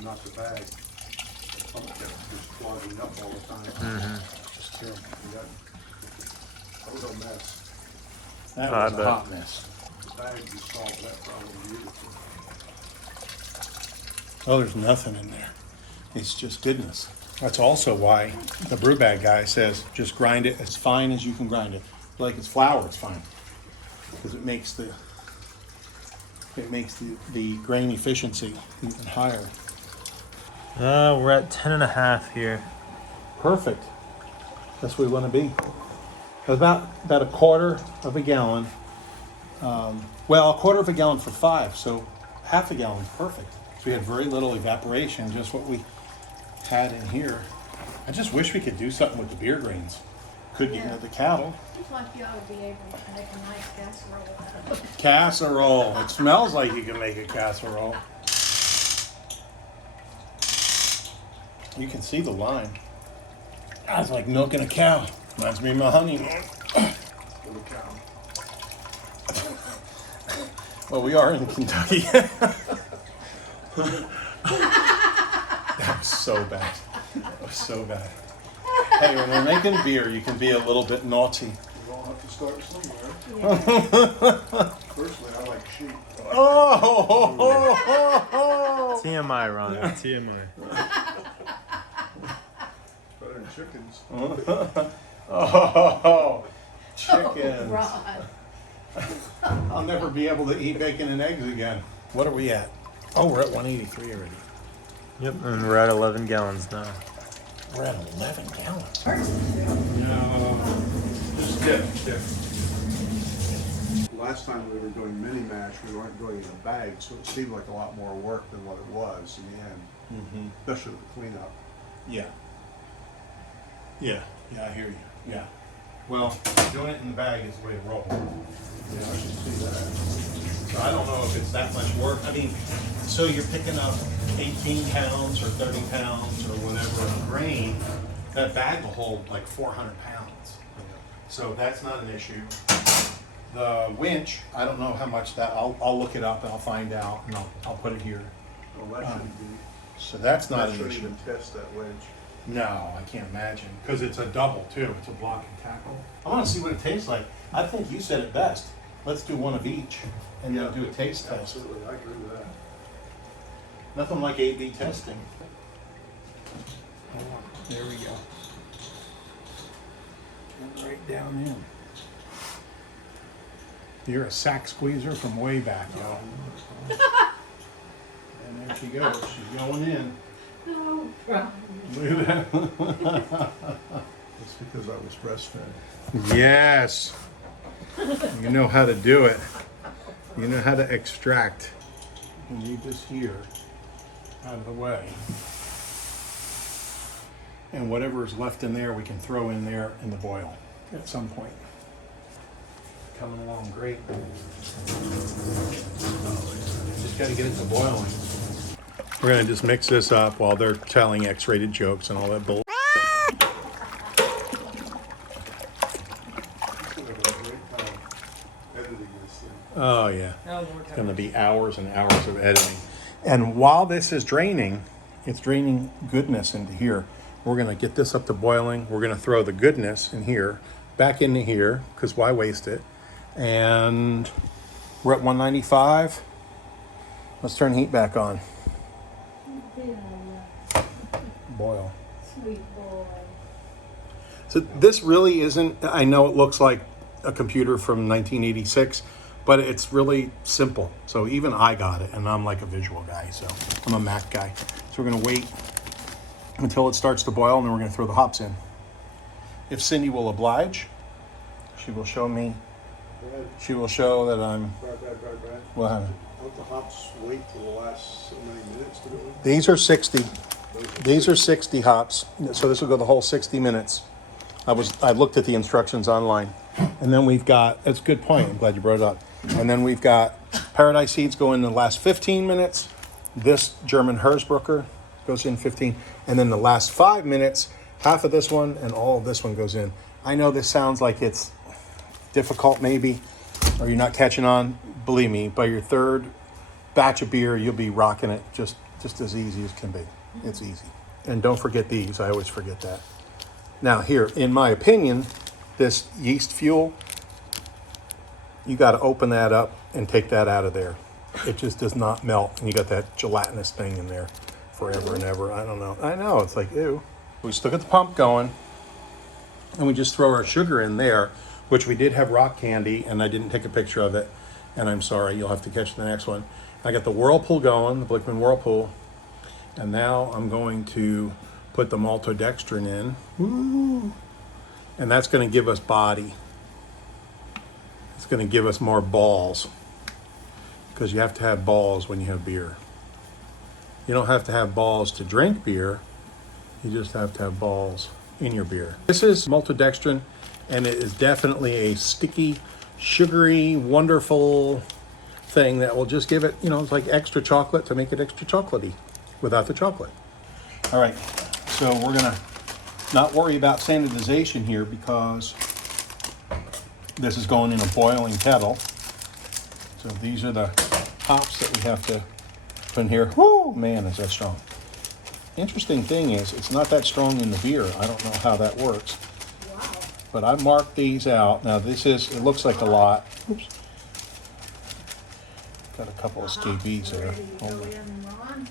not the bag. The pump kept just clogging up all the time. Just terrible. That was a mess. That I was a bet. hot mess. The bag just solved that problem beautifully. Oh, there's nothing in there. It's just goodness. That's also why the brew bag guy says just grind it as fine as you can grind it. Like it's flour, it's fine. Because it makes the grain efficiency even higher. We're at 10.5 here. Perfect. That's where we want to be. About a quarter of a gallon. Well, a quarter of a gallon for 5, so half a gallon is perfect. So we had very little evaporation, just what we had in here. I just wish we could do something with the beer grains. Could get into the cattle. Looks like you ought to be able to make a nice casserole out of it. Casserole. It smells like you can make a casserole. You can see the line. That's like milking a cow. Reminds me of my honeymoon. Little cow. Well, we are in Kentucky. That was so bad. That was so bad. Hey, when we're making beer, you can be a little bit naughty. We all have to start somewhere. Yeah. Personally, I like sheep. Oh! TMI, Ron. TMI. Better than chickens. Oh, Oh, chickens. Rod. I'll never be able to eat bacon and eggs again. What are we at? Oh, we're at 183 already. Yep, and we're at 11 gallons now. We're at 11 gallons. No, just dip. Last time we were doing mini mash, we weren't doing it in a bag, so it seemed like a lot more work than what it was in the end, Mm-hmm. especially with the cleanup. Yeah. Yeah, I hear you. Yeah. Well, doing it in the bag is the way to roll. Yeah, I can see that. So I don't know if it's that much work. I mean, so you're picking up 18 pounds or 30 pounds or whatever of grain, that bag will hold like 400 pounds. So that's not an issue. The winch, I don't know how much that, I'll look it up and I'll find out and I'll put it here. Well, that shouldn't be, So that's not that an shouldn't issue. even test that wedge. No, I can't imagine, because it's a double too. It's a block and tackle. I want to see what it tastes like. I think you said it best. Let's do one of each and then do a taste test. Absolutely, I agree with that. Nothing like A/B testing. There we go. And right down in. You're a sack squeezer from way back, y'all. And there she goes. She's going in. Oh, Rod. Look at that. It's because I was breastfed. Yes. You know how to do it. You know how to extract. You leave this here out of the way. And whatever is left in there, we can throw in there in the boil at some point. Coming along great. Just got to get it to boiling. We're going to just mix this up while they're telling X-rated jokes and all that bull. Oh yeah, it's going to be hours and hours of editing. And while this is draining, it's draining goodness into here. We're going to get this up to boiling. We're going to throw the goodness in here, back into here, because why waste it? And we're at 195. Let's turn heat back on. Boil. Sweet boy. So this really isn't, I know it looks like a computer from 1986, but it's really simple. So even I got it, and I'm like a visual guy, so I'm a Mac guy. So we're gonna wait until it starts to boil, and then we're gonna throw the hops in. If Cindy will oblige, she will show me She will show that I'm. Brad. What happened? Don't the hops wait till the last so many minutes to go in? These are 60. These are 60 hops. So this will go the whole 60 minutes. I looked at the instructions online. And then we've got, that's a good point. I'm glad you brought it up. And then we've got Paradise Seeds go in the last 15 minutes. This German Hersbrucker goes in 15. And then the last 5 minutes, half of this one and all of this one goes in. I know this sounds like it's difficult maybe, or you're not catching on. Believe me, by your third batch of beer, you'll be rocking it just as easy as can be. It's easy. And don't forget these. I always forget that. Now here, in my opinion, this yeast fuel, you got to open that up and take that out of there. It just does not melt. And you got that gelatinous thing in there forever and ever. I don't know. I know, it's like, ew. We still get the pump going. And we just throw our sugar in there, which we did have rock candy, and I didn't take a picture of it. And I'm sorry, you'll have to catch the next one. I got the whirlpool going, the Blichmann whirlpool. And now I'm going to put the maltodextrin in. Woo. And that's going to give us body. It's going to give us more balls. Because you have to have balls when you have beer. You don't have to have balls to drink beer. You just have to have balls in your beer. This is maltodextrin, and it is definitely a sticky, sugary, wonderful thing that will just give it, it's like extra chocolate to make it extra chocolatey without the chocolate. All right, so we're gonna not worry about sanitization here because this is going in a boiling kettle. So these are the hops that we have to put in here. Whoo, man, is that strong. Interesting thing is, it's not that strong in the beer. I don't know how that works. Wow. But I marked these out. Now it looks like a lot. Oops. Got a couple of SKBs there. Ready to go in, Ron?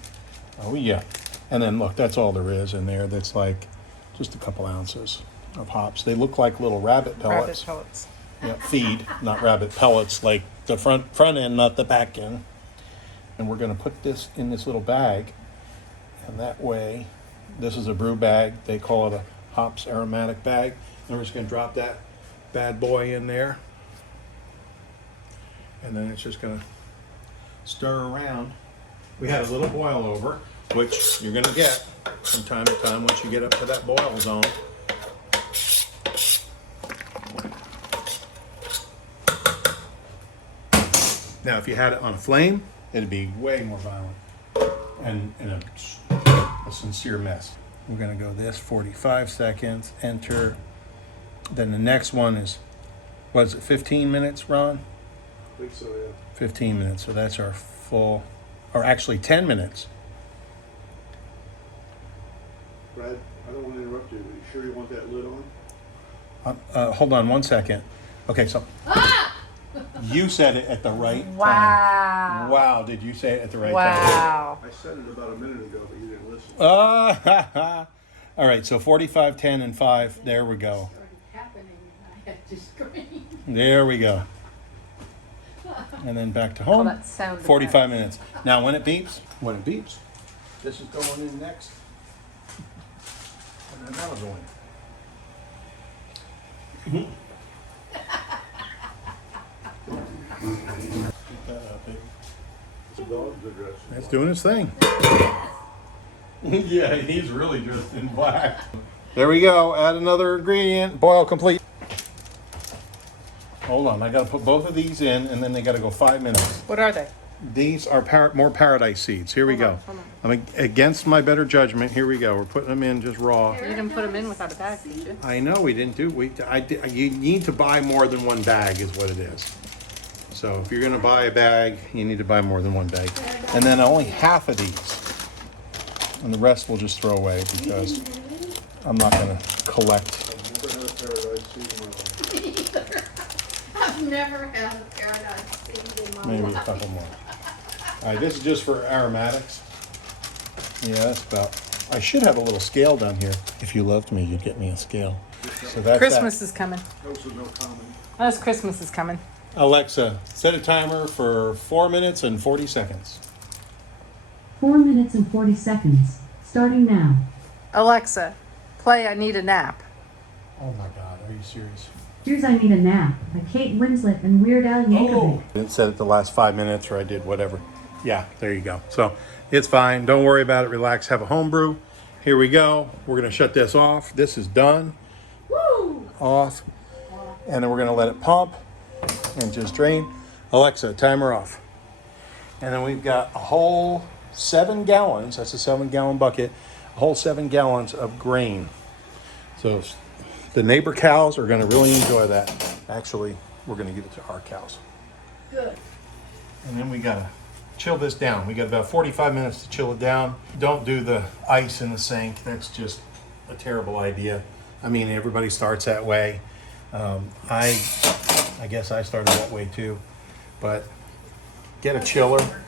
Oh yeah. And then look, that's all there is in there. That's like just a couple ounces of hops. They look like little rabbit pellets. Rabbit pellets. Yeah, feed, not rabbit pellets, like the front end, not the back end. And we're gonna put this in this little bag. And that way, this is a brew bag. They call it a hops aromatic bag. And we're just gonna drop that bad boy in there. And then it's just gonna stir around. We had a little boil over, which you're gonna get from time to time once you get up to that boil zone. Now, if you had it on a flame, it'd be way more violent and a sincere mess. We're gonna go this 45 seconds, enter. Then the next one is, what is it, 15 minutes, Ron? I think so, yeah. 15 minutes, so that's our full, or actually 10 minutes. Brad, I don't want to interrupt you. Are you sure you want that lid on? Hold on 1 second. Okay, so you said it at the right time. Wow. Wow, did you say it at the right time? Wow. I said it about a minute ago, but you didn't listen. All right, so 45, 10, and 5. There we go. Started happening, and I had to scream. There we go. And then back to home. that sound 45 minutes. Now, when it beeps, this is going in next. And then that'll go in. Get that up, baby. It's a dog's address. It's doing its thing. Yeah, he's really dressed in black. There we go. Add another ingredient. Boil complete. Hold on. I got to put both of these in, and then they got to go 5 minutes. What are they? These are more paradise seeds. Here we go. Hold on. I'm against my better judgment. Here we go. We're putting them in just raw. You didn't put them in without a bag, did you? I know we didn't do. You need to buy more than one bag, is what it is. So if you're going to buy a bag, you need to buy more than one bag. And then only half of these, and the rest we'll just throw away because I'm not going to collect. I've never had a paradise seed in my life. I've never had a paradise seed in my Maybe a life. couple more. All right, this is just for aromatics. Yeah, that's about. I should have a little scale down here. If you loved me, you'd get me a scale. So that's Christmas is coming. Those are no comment. That's Christmas is coming. Alexa, set a timer for 4 minutes and 40 seconds. 4 minutes and 40 seconds. Starting now. Alexa, play I Need a Nap. Oh my God, Are you serious? Here's I Need a Nap by Kate Winslet and Weird Al Yankovic. It said it the last 5 minutes, or I did whatever. Yeah, there you go. So it's fine. Don't worry about it. Relax. Have a homebrew. Here we go. We're going to shut this off. This is done. Woo! Off. And then we're going to let it pump and just drain. Alexa, timer off. And then we've got a whole 7 gallons. That's a 7-gallon bucket. A whole 7 gallons of grain. So the neighbor cows are going to really enjoy that. Actually, we're going to give it to our cows. Good. And then we got to chill this down. We got about 45 minutes to chill it down. Don't do the ice in the sink. That's just a terrible idea. I mean, everybody starts that way. I guess I started that way too. But get a chiller.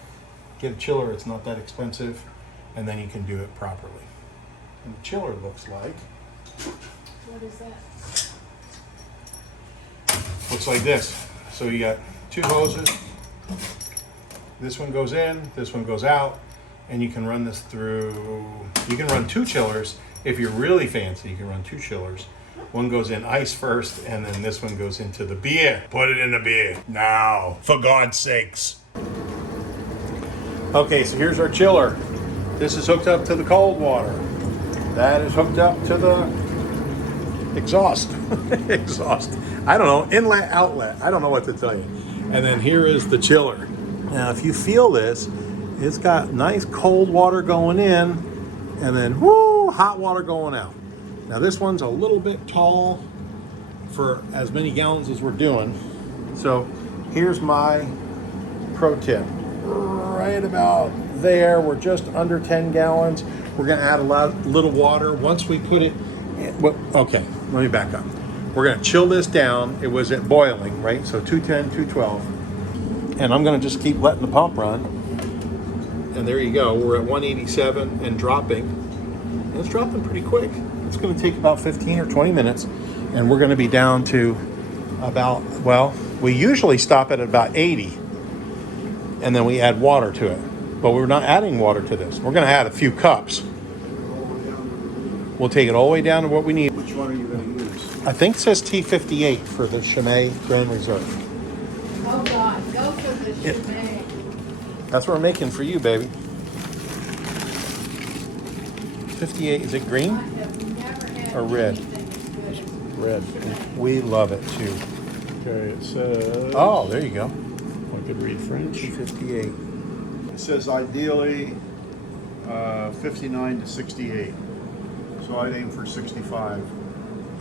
Get a chiller. It's not that expensive. And then you can do it properly. And the chiller looks like... What is that? looks like this. So you got 2 hoses. This one goes in, this one goes out, and you can run this through. You can run 2 chillers. If you're really fancy, you can run 2 chillers. One goes in ice first, and then this one goes into the beer. Put it in the beer now, for God's sakes. Okay, so here's our chiller. This is hooked up to the cold water. That is hooked up to the exhaust. Exhaust. I don't know, inlet, outlet. I don't know what to tell you. And then here is the chiller. Now, if you feel this, it's got nice cold water going in, and then whoo, hot water going out. Now, this one's a little bit tall for as many gallons as we're doing. So here's my pro tip. Right about there, we're just under 10 gallons. We're gonna add a little water. Once we put it, okay, let me back up. We're gonna chill this down. It was at boiling, right? So 210, 212. And I'm gonna just keep letting the pump run. And there you go, we're at 187 and dropping. And it's dropping pretty quick. It's gonna take about 15 or 20 minutes. And we're gonna be down to about, well, we usually stop at about 80. And then we add water to it. But we're not adding water to this. We're gonna add a few cups. We'll take it all the way down to what we need. Which one are you going to use? I think it says T58 for the Chimay Grand Reserve. Oh God, go for the Chimay. That's what we're making for you, baby. 58, is it green? I have never had Or red? anything as good as Red. We love it too. Okay, it says... Oh, there you go. I could read French. T58. It says ideally 59 to 68. So I'd aim for 65.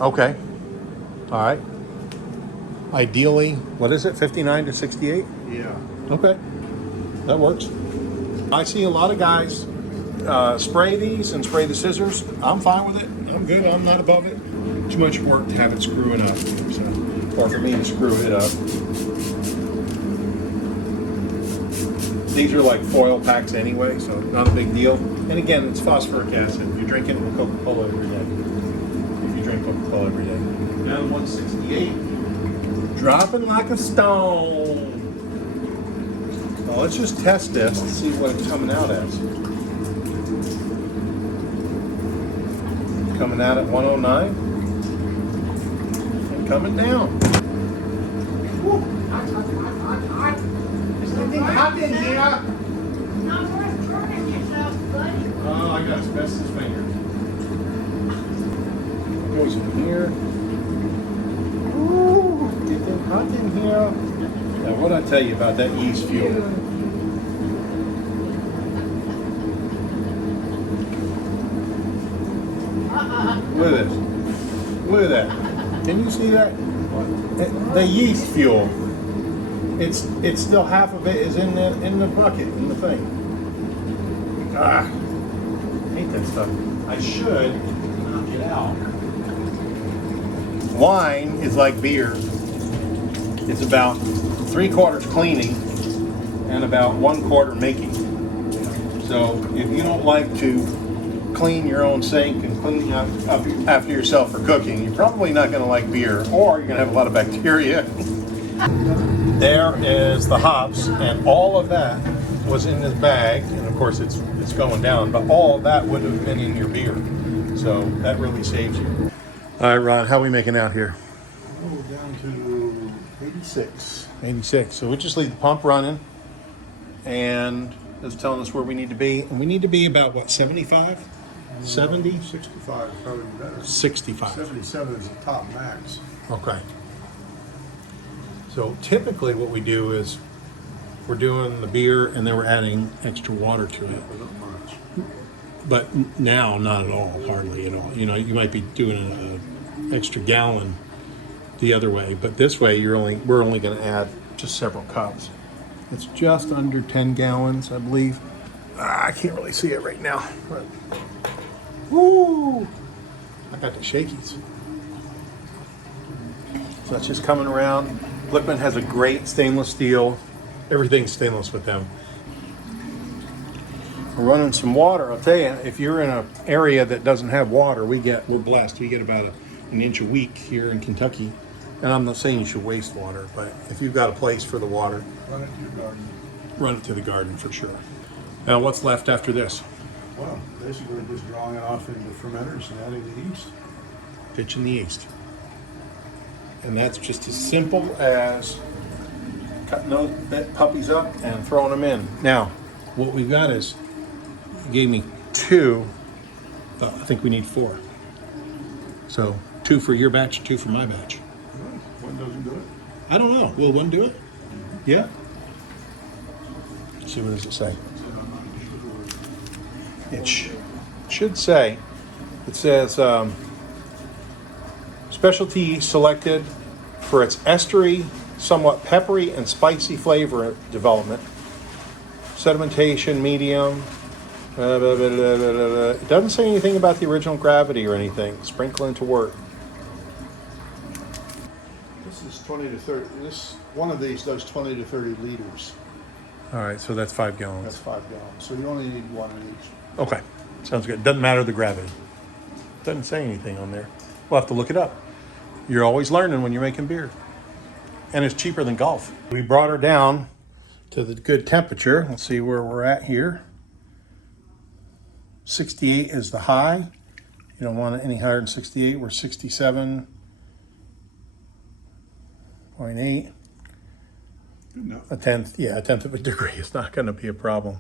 Okay. All right. Ideally, what is it, 59 to 68? Yeah. Okay. That works. I see a lot of guys spray these and spray the scissors. I'm fine with it. I'm good. I'm not above it. Too much work to have it screwing up. So, or for me to screw it up. These are like foil packs anyway, so not a big deal. And again, it's phosphoric acid. You're drinking Coca-Cola every day. If you drink Coca-Cola every day. Down 168. Dropping like a stone. Well, let's just test this and see what it's coming out as. Coming out at 109. And coming down. Hot in here. Not worth burning yourself, buddy. Oh, I got asbestos fingers. Goes in here. Ooh, getting hot in here. Now, what did I tell you about that yeast fuel? Look at this. Look at that. Can you see that? The yeast fuel. It's still half of it is in the bucket, in the thing. Ah, hate that stuff. I should knock it out. Wine is like beer. It's about 3/4 cleaning and about 1/4 making. So if you don't like to clean your own sink and clean up after yourself for cooking, you're probably not going to like beer, or you're going to have a lot of bacteria. There is the hops, and all of that was in this bag, and of course it's going down, but all of that would have been in your beer. So that really saves you. All right, Ron, how are we making out here? Oh, down to 86. 86. So we just leave the pump running, and it's telling us where we need to be. And we need to be about what, 75? 70? 65 is probably better. 65. 77 is the top max. Okay. So typically what we do is we're doing the beer and then we're adding extra water to it. But not much. But now, not at all, hardly at all. You know, you might be doing an extra gallon the other way, but this way we're only going to add just several cups. It's just under 10 gallons, I believe. I can't really see it right now, but woo! I got the shakies. So that's just coming around. Blichmann has a great stainless steel. Everything's stainless with them. We're running some water. I'll tell you, if you're in an area that doesn't have water, we're blessed. We get about an inch a week here in Kentucky. And I'm not saying you should waste water, but if you've got a place for the water, Run it to your garden. run it to the garden for sure. Now, what's left after this? Well, basically just drawing it off into fermenters and adding the yeast. Pitching the yeast. And that's just as simple as cutting those puppies up and throwing them in. Now, what we've got is, you gave me 2, but I think we need 4. So 2 for your batch, 2 for my batch. One doesn't do it. I don't know. Will one do it? Yeah? Let's see, what does it say? It should say, it says, specialty selected for its estery, somewhat peppery and spicy flavor development. Sedimentation, medium. It doesn't say anything about the original gravity or anything. Sprinkle into wort. This is 20 to 30. One of these does 20 to 30 liters. All right, so that's 5 That's gallons. 5 gallons. So you only need one in each. Okay, sounds good. Doesn't matter the gravity. Doesn't say anything on there. We'll have to look it up. You're always learning when you're making beer. And it's cheaper than golf. We brought her down to the good temperature. Let's see where we're at here. 68 is the high. You don't want it any higher than 68. We're 67.8. Good enough. A tenth of a degree is not going to be a problem.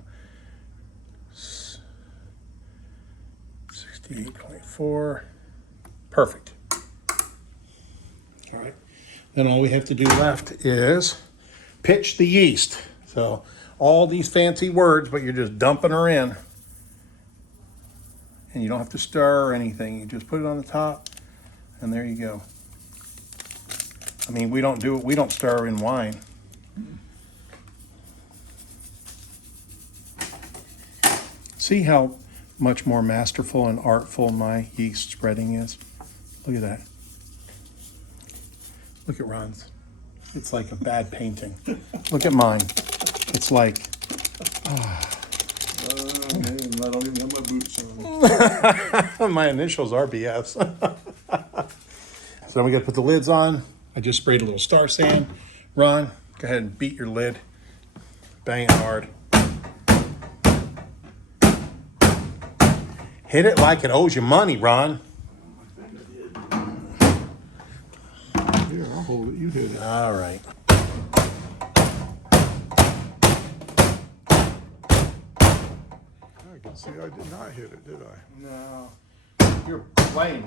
68.4. Perfect. All right. Then all we have to do left is pitch the yeast. So all these fancy words, but you're just dumping her in. And you don't have to stir or anything. You just put it on the top, and there you go. I mean, we don't stir in wine. See how much more masterful and artful my yeast spreading is? Look at that. Look at Ron's. It's like a bad painting. Look at mine. It's like, I don't even have my boots on. my initials are BS. So we got to put the lids on. I just sprayed a little Star San. Ron, go ahead and beat your lid. Bang it hard. Hit it like it owes you money, Ron. Here, I'll hold it. You hit it. All right. I can see I did not hit it, did I? No. You're playing.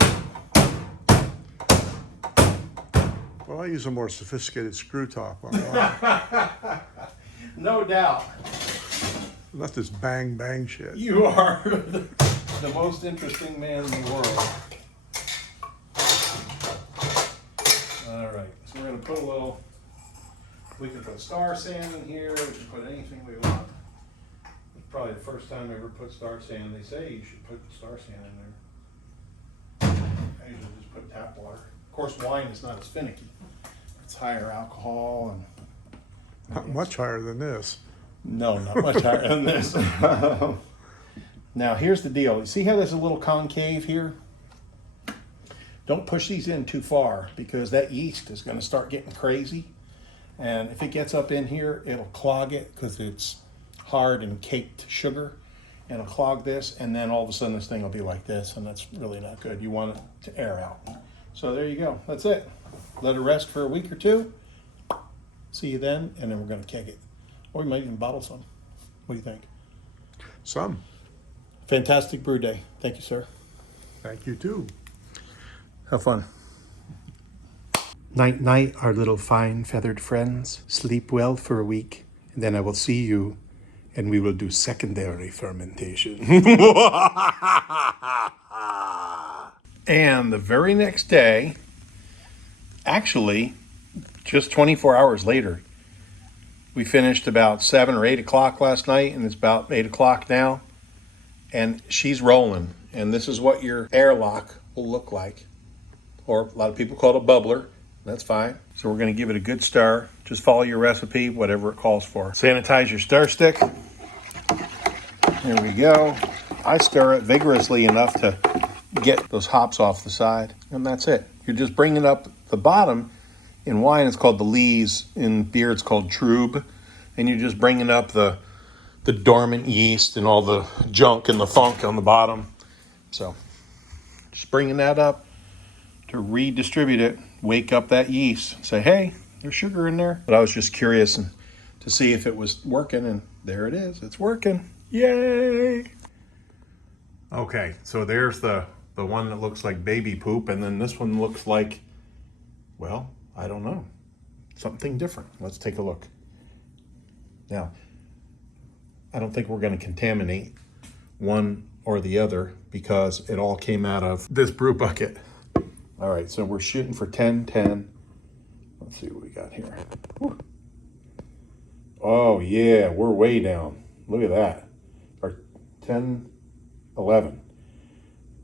Well, I use a more sophisticated screw top on mine. No doubt. Not this bang bang shit. You are the most interesting man in the world. All right, so we're gonna put a little, we can put Star San in here, we can put anything we want. It's probably the first time I ever put Star San. They say you should put Star San in there. I usually just put tap water. Of course, wine is not as finicky. It's higher alcohol and Not much higher than this. no, not much higher than this. Now, here's the deal. You see how there's a little concave here? Don't push these in too far because that yeast is going to start getting crazy. And if it gets up in here, it'll clog it because it's hard and caked sugar. And it'll clog this, and then all of a sudden this thing will be like this, and that's really not good. You want it to air out. So there you go. That's it. let it rest for a week or two. See you then, and then we're going to keg it. Or we might even bottle some. What do you think? Some. Fantastic brew day. Thank you, sir. Thank you too. Have fun. Night, night, our little fine feathered friends. Sleep well for a week, and then I will see you, and we will do secondary fermentation. And the very next day, actually, just 24 hours later, we finished about 7 or 8 o'clock last night, and it's about 8 o'clock now, and she's rolling. And this is what your airlock will look like, or a lot of people call it a bubbler. That's fine. So we're going to give it a good stir. Just follow your recipe, whatever it calls for. Sanitize your stir stick. There we go. I stir it vigorously enough to get those hops off the side, and that's it. You're just bringing up the bottom. In wine, it's called the lees. In beer, it's called trub. And you're just bringing up the dormant yeast and all the junk and the funk on the bottom. So just bringing that up to redistribute it, wake up that yeast, say, hey, there's sugar in there. But I was just curious to see if it was working, and there it is. It's working. Yay! Okay, so there's the one that looks like baby poop, and then this one looks like, well, I don't know, something different. Let's take a look. Now, I don't think we're going to contaminate one or the other because it all came out of this brew bucket. All right, so we're shooting for 10-10. Let's see what we got here. Whew. Oh, yeah, we're way down. Look at that. Or 10-11.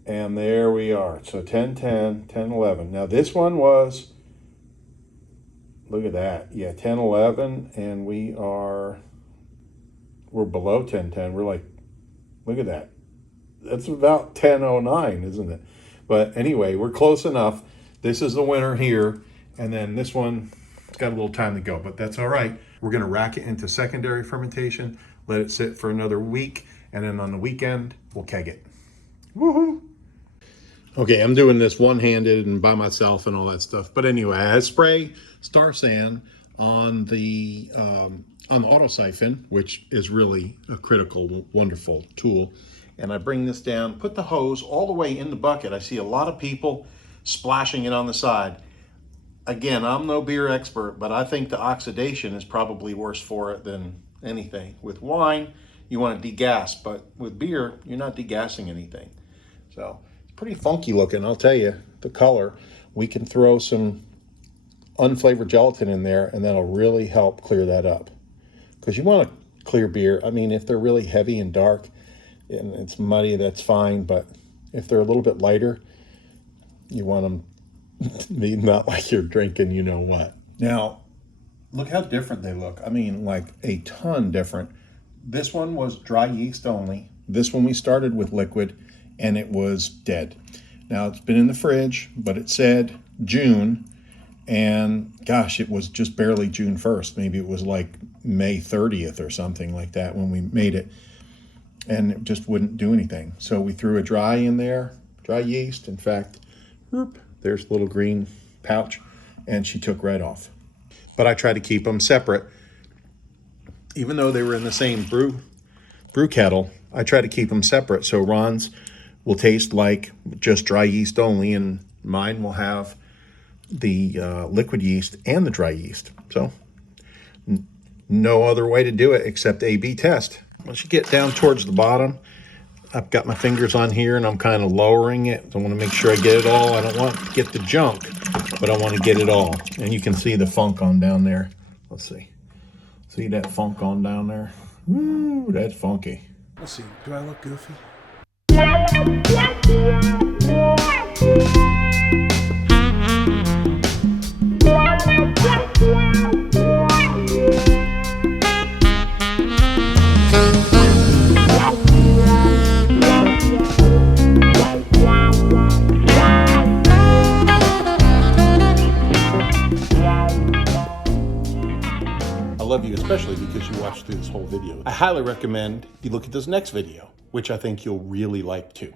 And there we are. So 10-10, 10-11. Now this one was, look at that. Yeah, 10-11, and we're below 10-10. We're like, look at that. That's about 10-09, isn't it? But anyway, we're close enough. This is the winner here. And then this one, it's got a little time to go, but that's all right. We're going to rack it into secondary fermentation, let it sit for another week, and then on the weekend, we'll keg it. Woohoo! Okay, I'm doing this one-handed and by myself and all that stuff. But anyway, I spray Star San on the auto siphon, which is really a critical, wonderful tool. And I bring this down, put the hose all the way in the bucket. I see a lot of people splashing it on the side. Again, I'm no beer expert, but I think the oxidation is probably worse for it than anything. With wine, you want to degas, but with beer, you're not degassing anything. So it's pretty funky looking, I'll tell you, the color. We can throw some unflavored gelatin in there, and that'll really help clear that up. Because you want to clear beer. I mean, if they're really heavy and dark and it's muddy, that's fine. But if they're a little bit lighter, you want them not like you're drinking you know what. Now, look how different they look. I mean, like a ton different. This one was dry yeast only. This one we started with liquid, and it was dead. Now, it's been in the fridge, but it said June, and gosh, it was just barely June 1st. Maybe it was like May 30th or something like that when we made it, and it just wouldn't do anything. So we threw a dry in there, dry yeast. In fact, whoop, there's a little green pouch, and she took right off. But I tried to keep them separate. Even though they were in the same brew kettle, I try to keep them separate. So Ron's will taste like just dry yeast only, and mine will have the liquid yeast and the dry yeast. So no other way to do it except A/B test. Once you get down towards the bottom, I've got my fingers on here and I'm kind of lowering it. I want to make sure I get it all. I don't want to get the junk, but I want to get it all. And you can see the funk on down there. Let's see. See that funk on down there? Woo, that's funky. Let's see. Do I look goofy? I love you, especially because you watched through this whole video. I highly recommend you look at this next video, which I think you'll really like too.